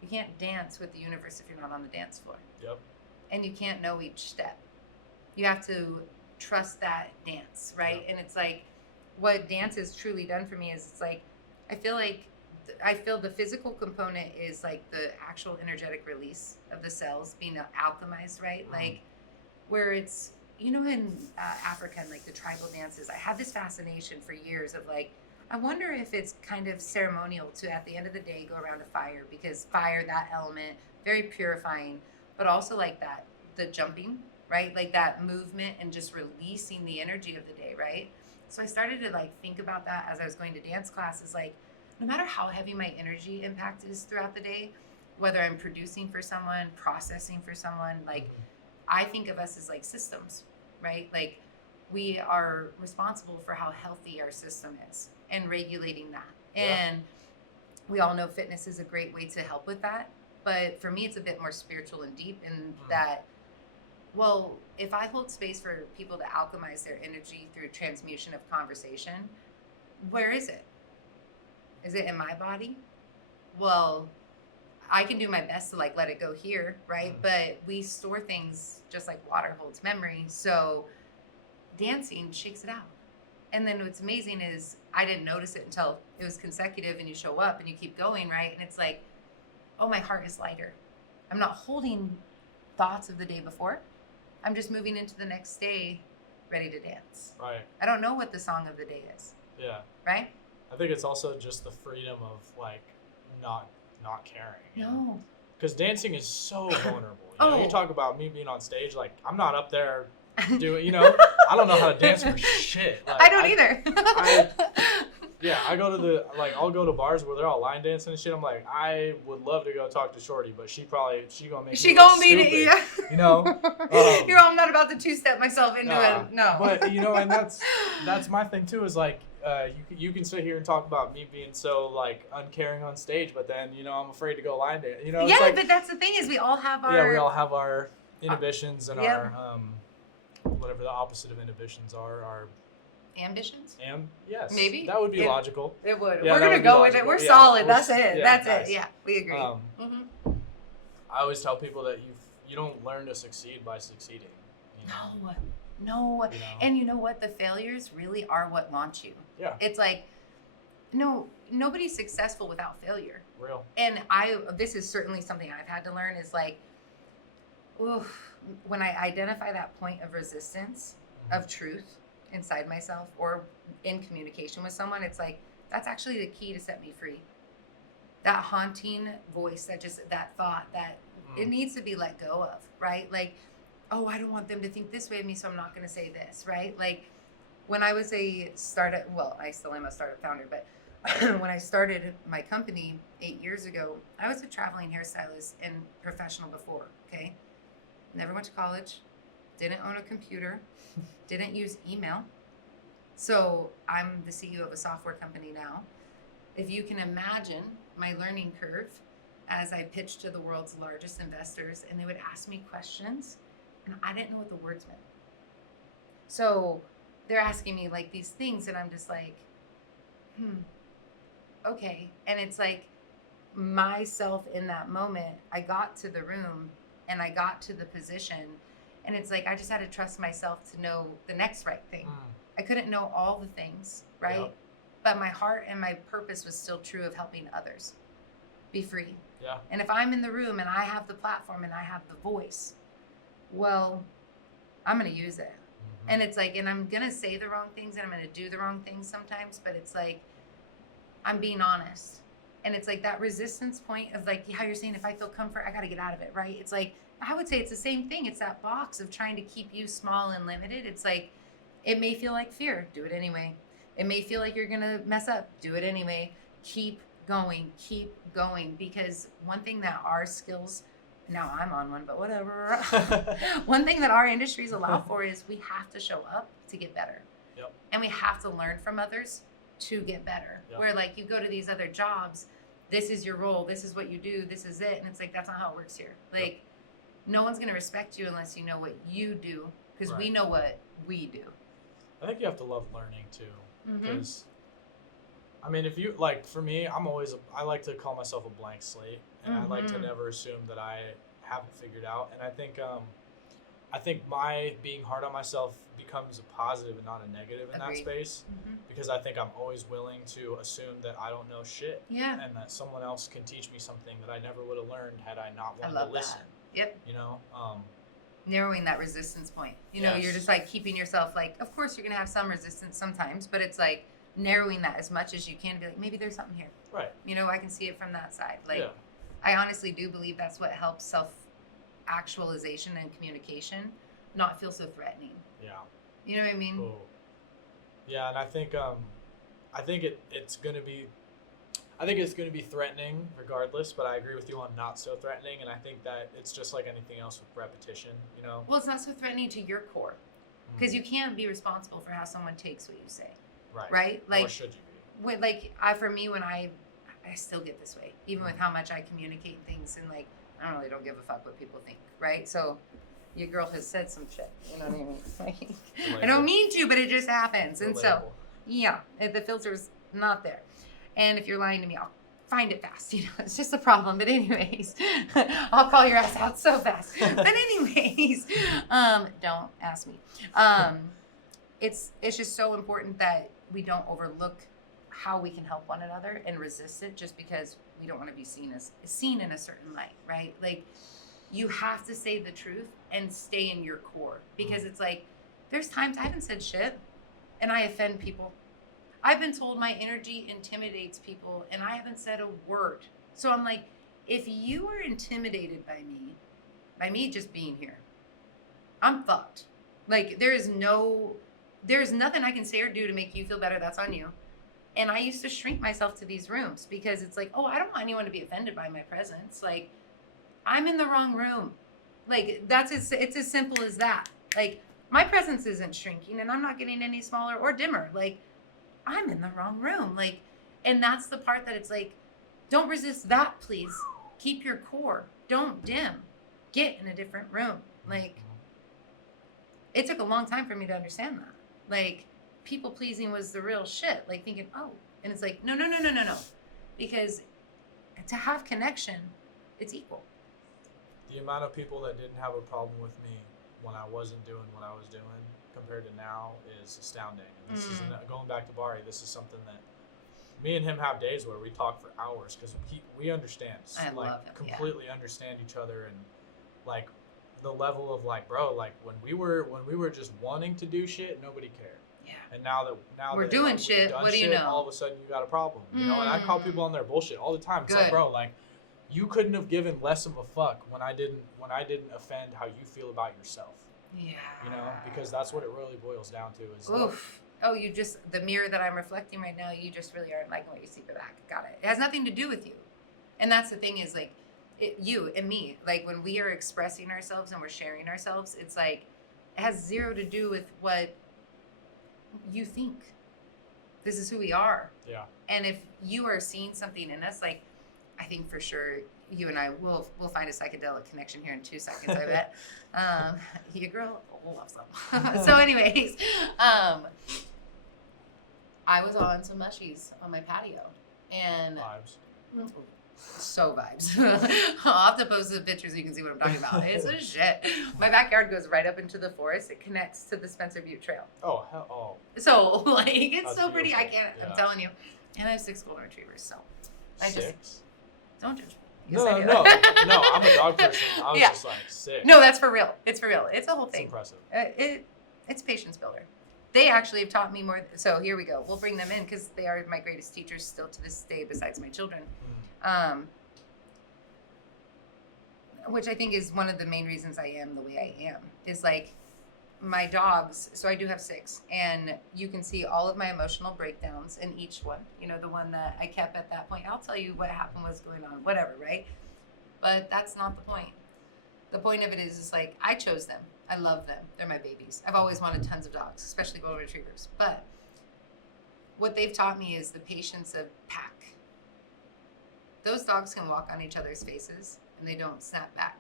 you can't dance with the universe if you're not on the dance floor. Yep. And you can't know each step. You have to trust that dance, right? Yep. And it's like, what dance has truly done for me is it's like, I feel the physical component is like the actual energetic release of the cells being alchemized, right? Like where it's, in Africa and like the tribal dances, I had this fascination for years of like, I wonder if it's kind of ceremonial to, at the end of the day, go around a fire, because fire, that element, very purifying, but also like that, the jumping, right? Like that movement and just releasing the energy of the day, right? So I started to like think about that as I was going to dance classes, like no matter how heavy my energy impact is throughout the day, whether I'm producing for someone, processing for someone, like I think of us as like systems, right? Like we are responsible for how healthy our system is and regulating that. And we all know fitness is a great way to help with that. But for me, it's a bit more spiritual and deep in that, well, if I hold space for people to alchemize their energy through transmutation of conversation, where is it? Is it in my body? Well, I can do my best to like let it go here, right? But we store things just like water holds memory. So dancing shakes it out. And then what's amazing is I didn't notice it until it was consecutive and you show up and you keep going, right? And it's like, oh, my heart is lighter. I'm not holding thoughts of the day before. I'm just moving into the next day ready to dance. Right. I don't know what the song of the day is. Yeah. Right? I think it's also just the freedom of like not caring. No. Because dancing is so vulnerable. You talk about me being on stage, like I'm not up there doing, I don't know how to dance for shit. Like, I don't either. I go to I'll go to bars where they're all line dancing and shit. I'm like, I would love to go talk to Shorty, but she gonna make me look stupid. I'm not about to two-step myself into it. No. But and that's my thing too. Is like, you can sit here and talk about me being so like uncaring on stage, but then I'm afraid to go line dance. It's like, but that's the thing is we all have our inhibitions and our whatever the opposite of inhibitions are, our ambitions. Yes, maybe that would be logical. It would. Yeah, we're gonna go with it. We're solid. That's it. Yeah, that's nice. it. Yeah, we agree. I always tell people that you don't learn to succeed by succeeding. No. And you know what? The failures really are what launch you. Yeah. It's like, nobody's successful without failure. Real. And this is certainly something I've had to learn is like, when I identify that point of resistance of truth inside myself or in communication with someone, it's like, that's actually the key to set me free. That haunting voice, that thought that it needs to be let go of, right? Like, oh, I don't want them to think this way of me, so I'm not going to say this, right? Like when I was I still am a startup founder, but when I started my company 8 years ago, I was a traveling hairstylist and professional before, okay? Never went to college, didn't own a computer, didn't use email. So I'm the CEO of a software company now. If you can imagine my learning curve as I pitched to the world's largest investors, and they would ask me questions and I didn't know what the words meant. So they're asking me like these things and I'm just like, okay. And it's like myself in that moment, I got to the room and I got to the position, and it's like I just had to trust myself to know the next right thing. I couldn't know all the things, right? Yep. But my heart and my purpose was still true of helping others be free. Yeah. And if I'm in the room and I have the platform and I have the voice, well, I'm going to use it. Mm-hmm. And it's like, and I'm going to say the wrong things and I'm going to do the wrong things sometimes, but it's like, I'm being honest. And it's like that resistance point of like how you're saying, if I feel comfort, I got to get out of it, right? It's like, I would say it's the same thing. It's that box of trying to keep you small and limited. It's like, it may feel like fear, do it anyway. It may feel like you're going to mess up, do it anyway. Keep going, because one thing that our skills, now I'm on one, but whatever. One thing that our industries allow for is we have to show up to get better. Yep. And we have to learn from others to get better. Yep. Where like you go to these other jobs, this is your role, this is what you do, this is it. And it's like, that's not how it works here. Like, yep. No one's going to respect you unless you know what you do, because we know what we do. I think you have to love learning too. Because, I mean, if you, like, for me, I like to call myself a blank slate. And I like to never assume that I haven't figured out. And I think my being hard on myself becomes a positive and not a negative in that space. Because I think I'm always willing to assume that I don't know shit. Yeah. And that someone else can teach me something that I never would have learned had I not wanted to listen. Yep. You know? Narrowing that resistance point. You know, you're just like keeping yourself like, of course you're going to have some resistance sometimes, but it's like narrowing that as much as you can to be like, maybe there's something here. Right. You know, I can see it from that side. Like, I honestly do believe that's what helps self-actualization and communication not feel so threatening. Yeah. You know what I mean? Cool. Yeah, and I think it's going to be threatening regardless, but I agree with you on not so threatening, and I think that it's just like anything else with repetition, you know? Well, it's not so threatening to your core, because you can't be responsible for how someone takes what you say. Right? Like, or should you be? For me, when I still get this way, even with how much I communicate things, and like, I really don't give a fuck what people think, right? So your girl has said some shit, you know what I mean? Like, I don't mean to, but it just happens. And so, the filter's not there. And if you're lying to me, I'll find it fast. You know, it's just a problem. But anyways, I'll call your ass out so fast. But anyways, don't ask me. It's just so important that we don't overlook how we can help one another and resist it just because we don't want to be seen in a certain light, right? Like, you have to say the truth and stay in your core, because it's like, there's times I haven't said shit and I offend people. I've been told my energy intimidates people and I haven't said a word. So I'm like, if you are intimidated by me just being here, I'm fucked. Like, there's nothing I can say or do to make you feel better. That's on you. And I used to shrink myself to these rooms because it's like, oh, I don't want anyone to be offended by my presence. Like, I'm in the wrong room. Like, it's as simple as that. Like, my presence isn't shrinking and I'm not getting any smaller or dimmer. Like, I'm in the wrong room. Like, and that's the part that it's like, don't resist that, please. Keep your core. Don't dim. Get in a different room. Like, it took a long time for me to understand that. Like, people pleasing was the real shit. Like, thinking, oh, and it's like, no. Because to have connection, it's equal. The amount of people that didn't have a problem with me when I wasn't doing what I was doing compared to now is astounding. And this is going back to Bari. This is something that me and him have days where we talk for hours because we understand, completely understand each other, and like the level of like, bro, like when we were just wanting to do shit, nobody cared. Yeah. And now that we're doing shit, what do you know? All of a sudden you got a problem, you know. And I call people on their bullshit all the time. It's like, bro, like, you couldn't have given less of a fuck when I didn't offend how you feel about yourself. Yeah. You know, because that's what it really boils down to. Is oof. oh, you just, the mirror that I'm reflecting right now, you just really aren't liking what you see back. Got it. It has nothing to do with you. And that's the thing is like, you and me, like when we are expressing ourselves and we're sharing ourselves, it's like, it has zero to do with what you think. This is who we are. Yeah. And if you are seeing something in us, like, I think for sure you and I will find a psychedelic connection here in 2 seconds, I bet. Your girl loves them. So anyways, I was on some mushies on my patio. And vibes. So vibes. I'll have to post the pictures so you can see what I'm talking about. It's a shit. My backyard goes right up into the forest. It connects to the Spencer Butte Trail. Oh, hell. Oh. So, like, it's that's so pretty. Beautiful. I can't, I'm telling you. And I have 6 golden retrievers, so. I 6? Just, don't judge me. No, I'm a dog person. I was just like 6. No, that's for real. It's for real. It's a whole thing. It's impressive. It's patience builder. They actually have taught me more. So here we go. We'll bring them in because they are my greatest teachers still to this day besides my children. Which I think is one of the main reasons I am the way I am, is like my dogs. So I do have 6, and you can see all of my emotional breakdowns in each one. You know, the one that I kept at that point. I'll tell you what happened, what's going on, whatever, right? But that's not the point. The point of it is like, I chose them. I love them. They're my babies. I've always wanted tons of dogs, especially golden retrievers. But what they've taught me is the patience of pack. Those dogs can walk on each other's faces and they don't snap back.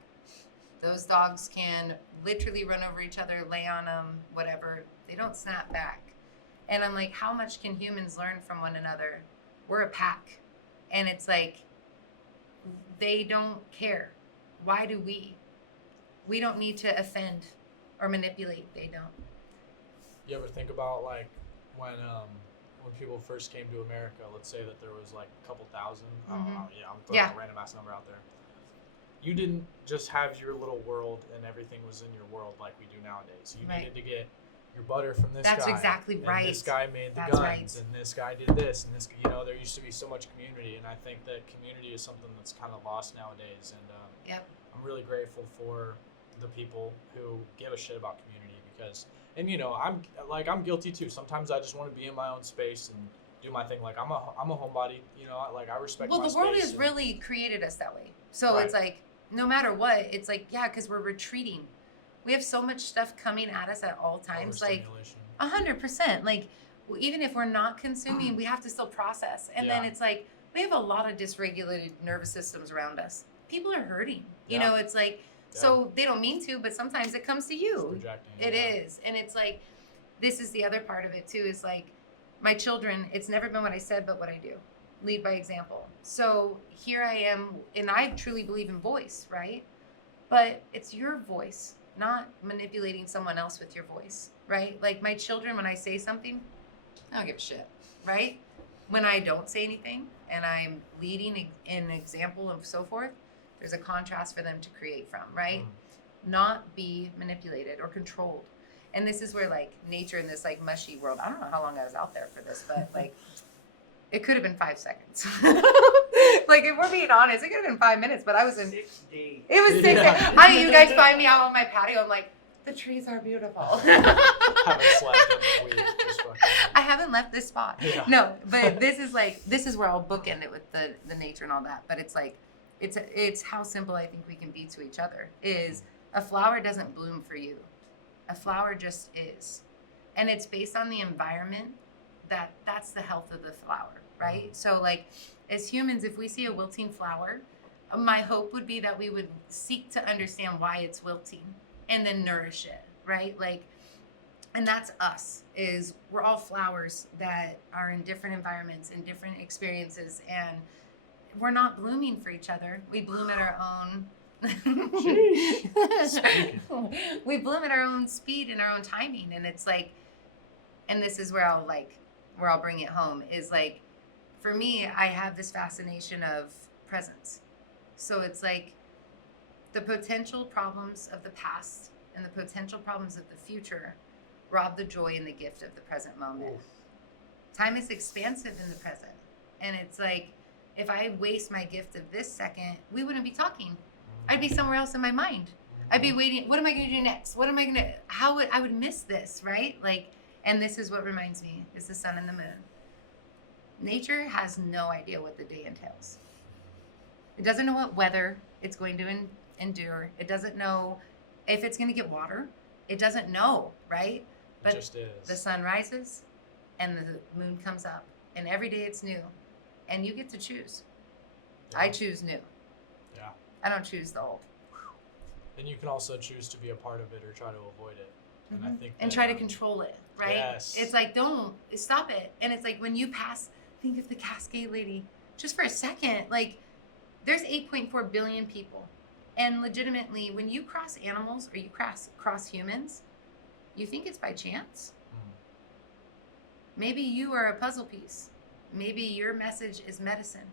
Those dogs can literally run over each other, lay on them, whatever. They don't snap back. And I'm like, how much can humans learn from one another? We're a pack. And it's like, they don't care. Why do we? We don't need to offend or manipulate. They don't. You ever think about like when people first came to America, let's say that there was like a couple thousand, I'm throwing a random ass number out there. You didn't just have your little world and everything was in your world like we do nowadays. You needed to get your butter from this guy. That's exactly right. And this guy made the guns and this guy did this and this, there used to be so much community, and I think that community is something that's kind of lost nowadays, and I'm really grateful for the people who give a shit about community because, and I'm guilty too. Sometimes I just want to be in my own space and do my thing. Like I'm a homebody, like I respect my space. Well, the world has really created us that way. So it's like, no matter what, it's like, because we're retreating. We have so much stuff coming at us at all times. Like 100%. Like even if we're not consuming, we have to still process. And then it's like, we have a lot of dysregulated nervous systems around us. People are hurting. You know, it's like, so they don't mean to, but sometimes it comes to you. It is. And it's like, this is the other part of it too, is like my children, it's never been what I said, but what I do. Lead by example. So here I am, and I truly believe in voice, right? But it's your voice, not manipulating someone else with your voice, right? Like my children, when I say something, I don't give a shit, right? When I don't say anything and I'm leading an example and so forth, there's a contrast for them to create from, right? Not be manipulated or controlled. And this is where like nature in this like mushy world, I don't know how long I was out there for this, but like it could have been 5 seconds. Like if we're being honest, it could have been 5 minutes, but I was in 6 days. It was 6 days. You guys find me out on my patio. I'm like, the trees are beautiful. Haven't slept in a week. I haven't left this spot. Yeah. No, but this is where I'll bookend it with the nature and all that. But it's like, it's how simple I think we can be to each other. Is a flower doesn't bloom for you. A flower just is. And it's based on the environment that's the health of the flower, right? So like as humans, if we see a wilting flower, my hope would be that we would seek to understand why it's wilting and then nourish it, right? Like, and that's us, is we're all flowers that are in different environments and different experiences, and we're not blooming for each other. We bloom at our own we bloom at our own speed and our own timing. And it's like, and this is where I'll bring it home, is like, for me, I have this fascination of presence. So it's like the potential problems of the past and the potential problems of the future rob the joy and the gift of the present moment. Time is expansive in the present. And it's like, if I waste my gift of this second, we wouldn't be talking. I'd be somewhere else in my mind. I'd be waiting. What am I going to do next? I would miss this, right? Like, And this is what reminds me, is the sun and the moon. Nature has no idea what the day entails. It doesn't know what weather it's going to endure. It doesn't know if it's going to get water. It doesn't know, right? But it just is. The sun rises and the moon comes up. And every day it's new. And you get to choose. Yeah. I choose new. Yeah. I don't choose the old. And you can also choose to be a part of it or try to avoid it. And I think and try to control it, right? Yes. It's like, don't stop it. And it's like when you pass, think of the Cascade Lady, just for a second, like there's 8.4 billion people. And legitimately, when you cross animals or you cross humans, you think it's by chance. Maybe you are a puzzle piece. Maybe your message is medicine.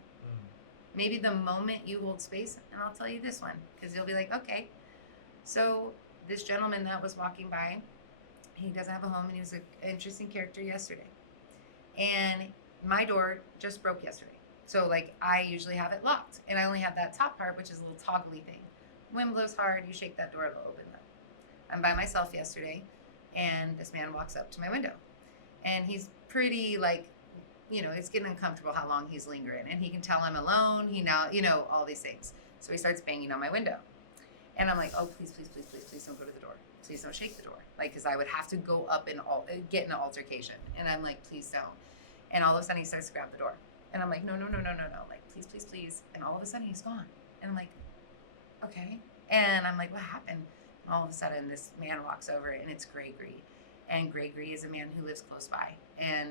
Maybe the moment you hold space, and I'll tell you this one, because you'll be like, okay. So this gentleman that was walking by, he doesn't have a home, and he was an interesting character yesterday. And my door just broke yesterday. So like I usually have it locked, and I only have that top part, which is a little toggly thing. Wind blows hard, you shake that door, it'll open up. I'm by myself yesterday, and this man walks up to my window. And he's pretty like, it's getting uncomfortable how long he's lingering. And he can tell I'm alone. He now, all these things. So he starts banging on my window. And I'm like, oh, please, please, please, please, please don't go to the door. Please don't shake the door. Like, because I would have to go up and get in an altercation. And I'm like, please don't. And all of a sudden he starts to grab the door. And I'm like, no. Like, please, please, please. And all of a sudden he's gone. And I'm like, okay. And I'm like, what happened? And all of a sudden this man walks over, and it's Gregory. And Gregory is a man who lives close by. And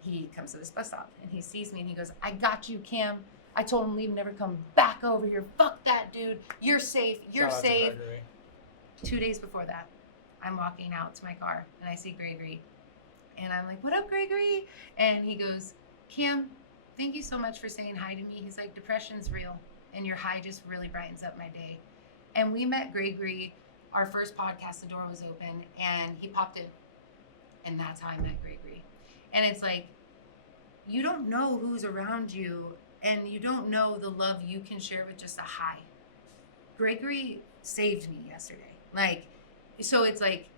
he comes to this bus stop, and he sees me, and he goes, I got you, Cam. I told him leave, never come back over here. Fuck that, dude. You're safe. You're safe. 2 days before that, I'm walking out to my car, and I see Gregory. And I'm like, what up, Gregory? And he goes, Cam, thank you so much for saying hi to me. He's like, depression's real, and your hi just really brightens up my day. And we met Gregory. Our first podcast, the door was open, and he popped in. And that's how I met Gregory. And it's like, you don't know who's around you, and you don't know the love you can share with just a hi. Gregory saved me yesterday. Like, so it's like,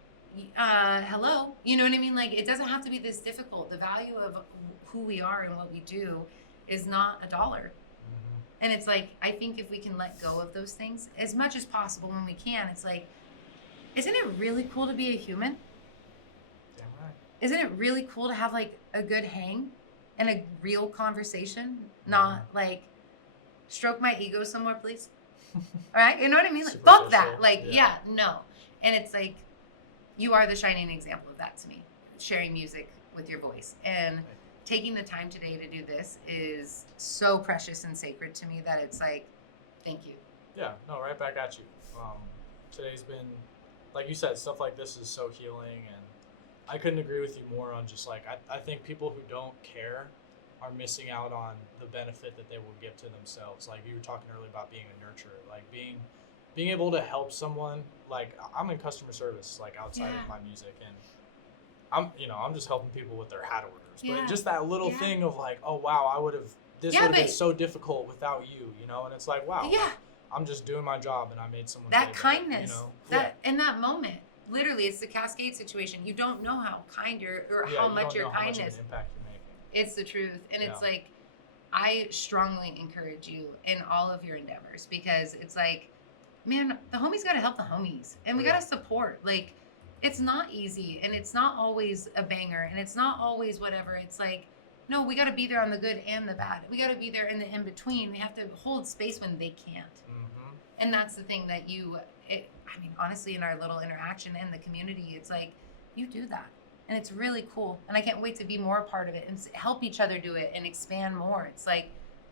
hello. You know what I mean? Like, it doesn't have to be this difficult. The value of who we are and what we do is not $1. And it's like, I think if we can let go of those things as much as possible when we can, it's like, isn't it really cool to be a human? Damn right. Isn't it really cool to have like a good hang and a real conversation? Not like, stroke my ego somewhere, please. All right? You know what I mean? Like, fuck social. That. Like, yeah, no. And it's like, you are the shining example of that to me. Sharing music with your voice. And taking the time today to do this is so precious and sacred to me that it's like, thank you. Yeah, no, right back at you. Today's been, like you said, stuff like this is so healing, and I couldn't agree with you more on just like, I think people who don't care are missing out on the benefit that they will give to themselves. Like you were talking earlier about being a nurturer, like being able to help someone. Like I'm in customer service, like outside of my music, and I'm just helping people with their hat orders. But just that little thing of like, oh wow, this would have been so difficult without you, and it's like, wow, I'm just doing my job and I made someone that kindness, that in that moment, literally, it's the Cascade situation. You don't know how kind or how much your kindness, how much of an impact you're making. It's the truth, and it's like, I strongly encourage you in all of your endeavors, because it's like, man, the homies got to help the homies, and we got to support. Like, it's not easy, and it's not always a banger, and it's not always whatever. It's like, no, we got to be there on the good and the bad. We got to be there in the in between. We have to hold space when they can't. And that's the thing that honestly, in our little interaction in the community, it's like, you do that. And it's really cool. And I can't wait to be more a part of it and help each other do it and expand more. It's like,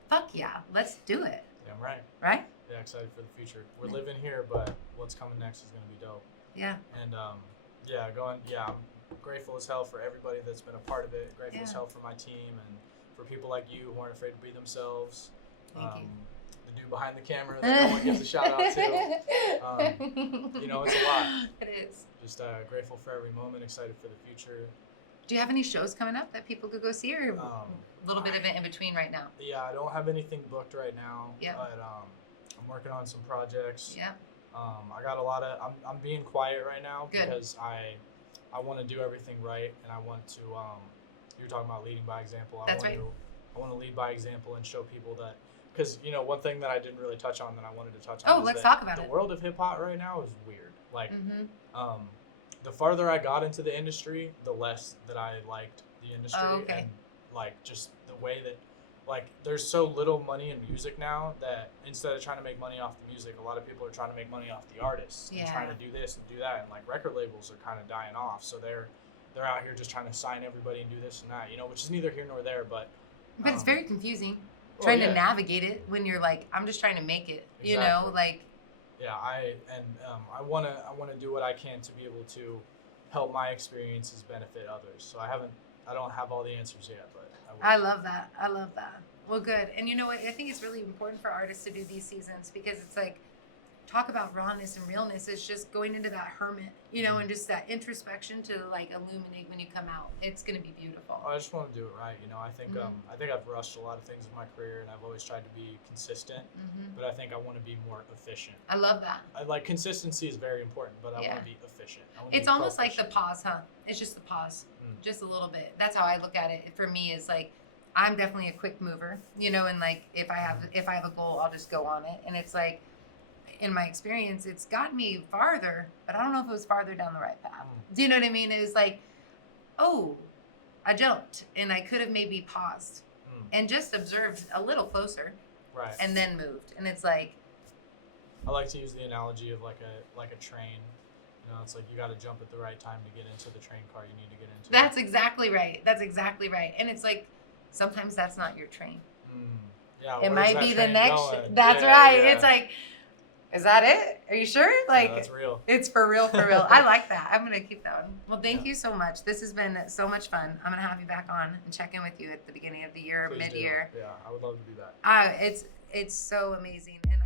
fuck yeah, let's do it. Yeah, right. Right? Yeah, excited for the future. We're living here, but what's coming next is going to be dope. Yeah. And I'm grateful as hell for everybody that's been a part of it. Grateful as hell for my team and for people like you who aren't afraid to be themselves. Thank you. The dude behind the camera that no one gives a shout out to. It's a lot. It is. Just grateful for every moment, excited for the future. Do you have any shows coming up that people could go see, or a little bit of it in between right now? Yeah, I don't have anything booked right now. Yeah. But I'm working on some projects. Yeah. I got a lot of. I'm being quiet right now because I want to do everything right, and I want to. You're talking about leading by example. That's right. I want to lead by example and show people that, because one thing that I didn't really touch on that I wanted to touch on. Oh, let's talk about it. The world of hip hop right now is weird. Like, the farther I got into the industry, the less that I liked the industry, and like just the way that, like, there's so little money in music now that instead of trying to make money off the music, a lot of people are trying to make money off the artists and trying to do this and do that, and like record labels are kind of dying off, so they're out here just trying to sign everybody and do this and that, which is neither here nor there, but it's very confusing trying to navigate it when you're like, I'm just trying to make it, like. Yeah, I want to do what I can to be able to help my experiences benefit others. So I don't have all the answers yet, but I love that. Well, good. And you know what? I think it's really important for artists to do these seasons, because it's like, talk about rawness and realness. It's just going into that hermit, and just that introspection to like illuminate when you come out. It's going to be beautiful. I just want to do it right. I think I think I've rushed a lot of things in my career, and I've always tried to be consistent, but I think I want to be more efficient. I love that. Consistency is very important, but I want to be efficient. It's almost like the pause, huh? It's just the pause, just a little bit. That's how I look at it. For me, is like, I'm definitely a quick mover, and like if I have a goal, I'll just go on it. And it's like, in my experience, it's got me farther, but I don't know if it was farther down the right path. Do you know what I mean? It was like, oh, I jumped, and I could have maybe paused and just observed a little closer, right, and then moved. And it's like, I like to use the analogy of like a train. It's like you got to jump at the right time to get into the train car you need to get into. That's exactly right. And it's like, sometimes that's not your train. Yeah, it might be the next. That's right. Yeah. It's like, is that it? Are you sure? Like, that's real. It's for real. I like that. I'm going to keep that one. Well, thank you so much. This has been so much fun. I'm going to have you back on and check in with you at the beginning of the year, Please mid-year. do. Yeah, I would love to do that. It's so amazing. And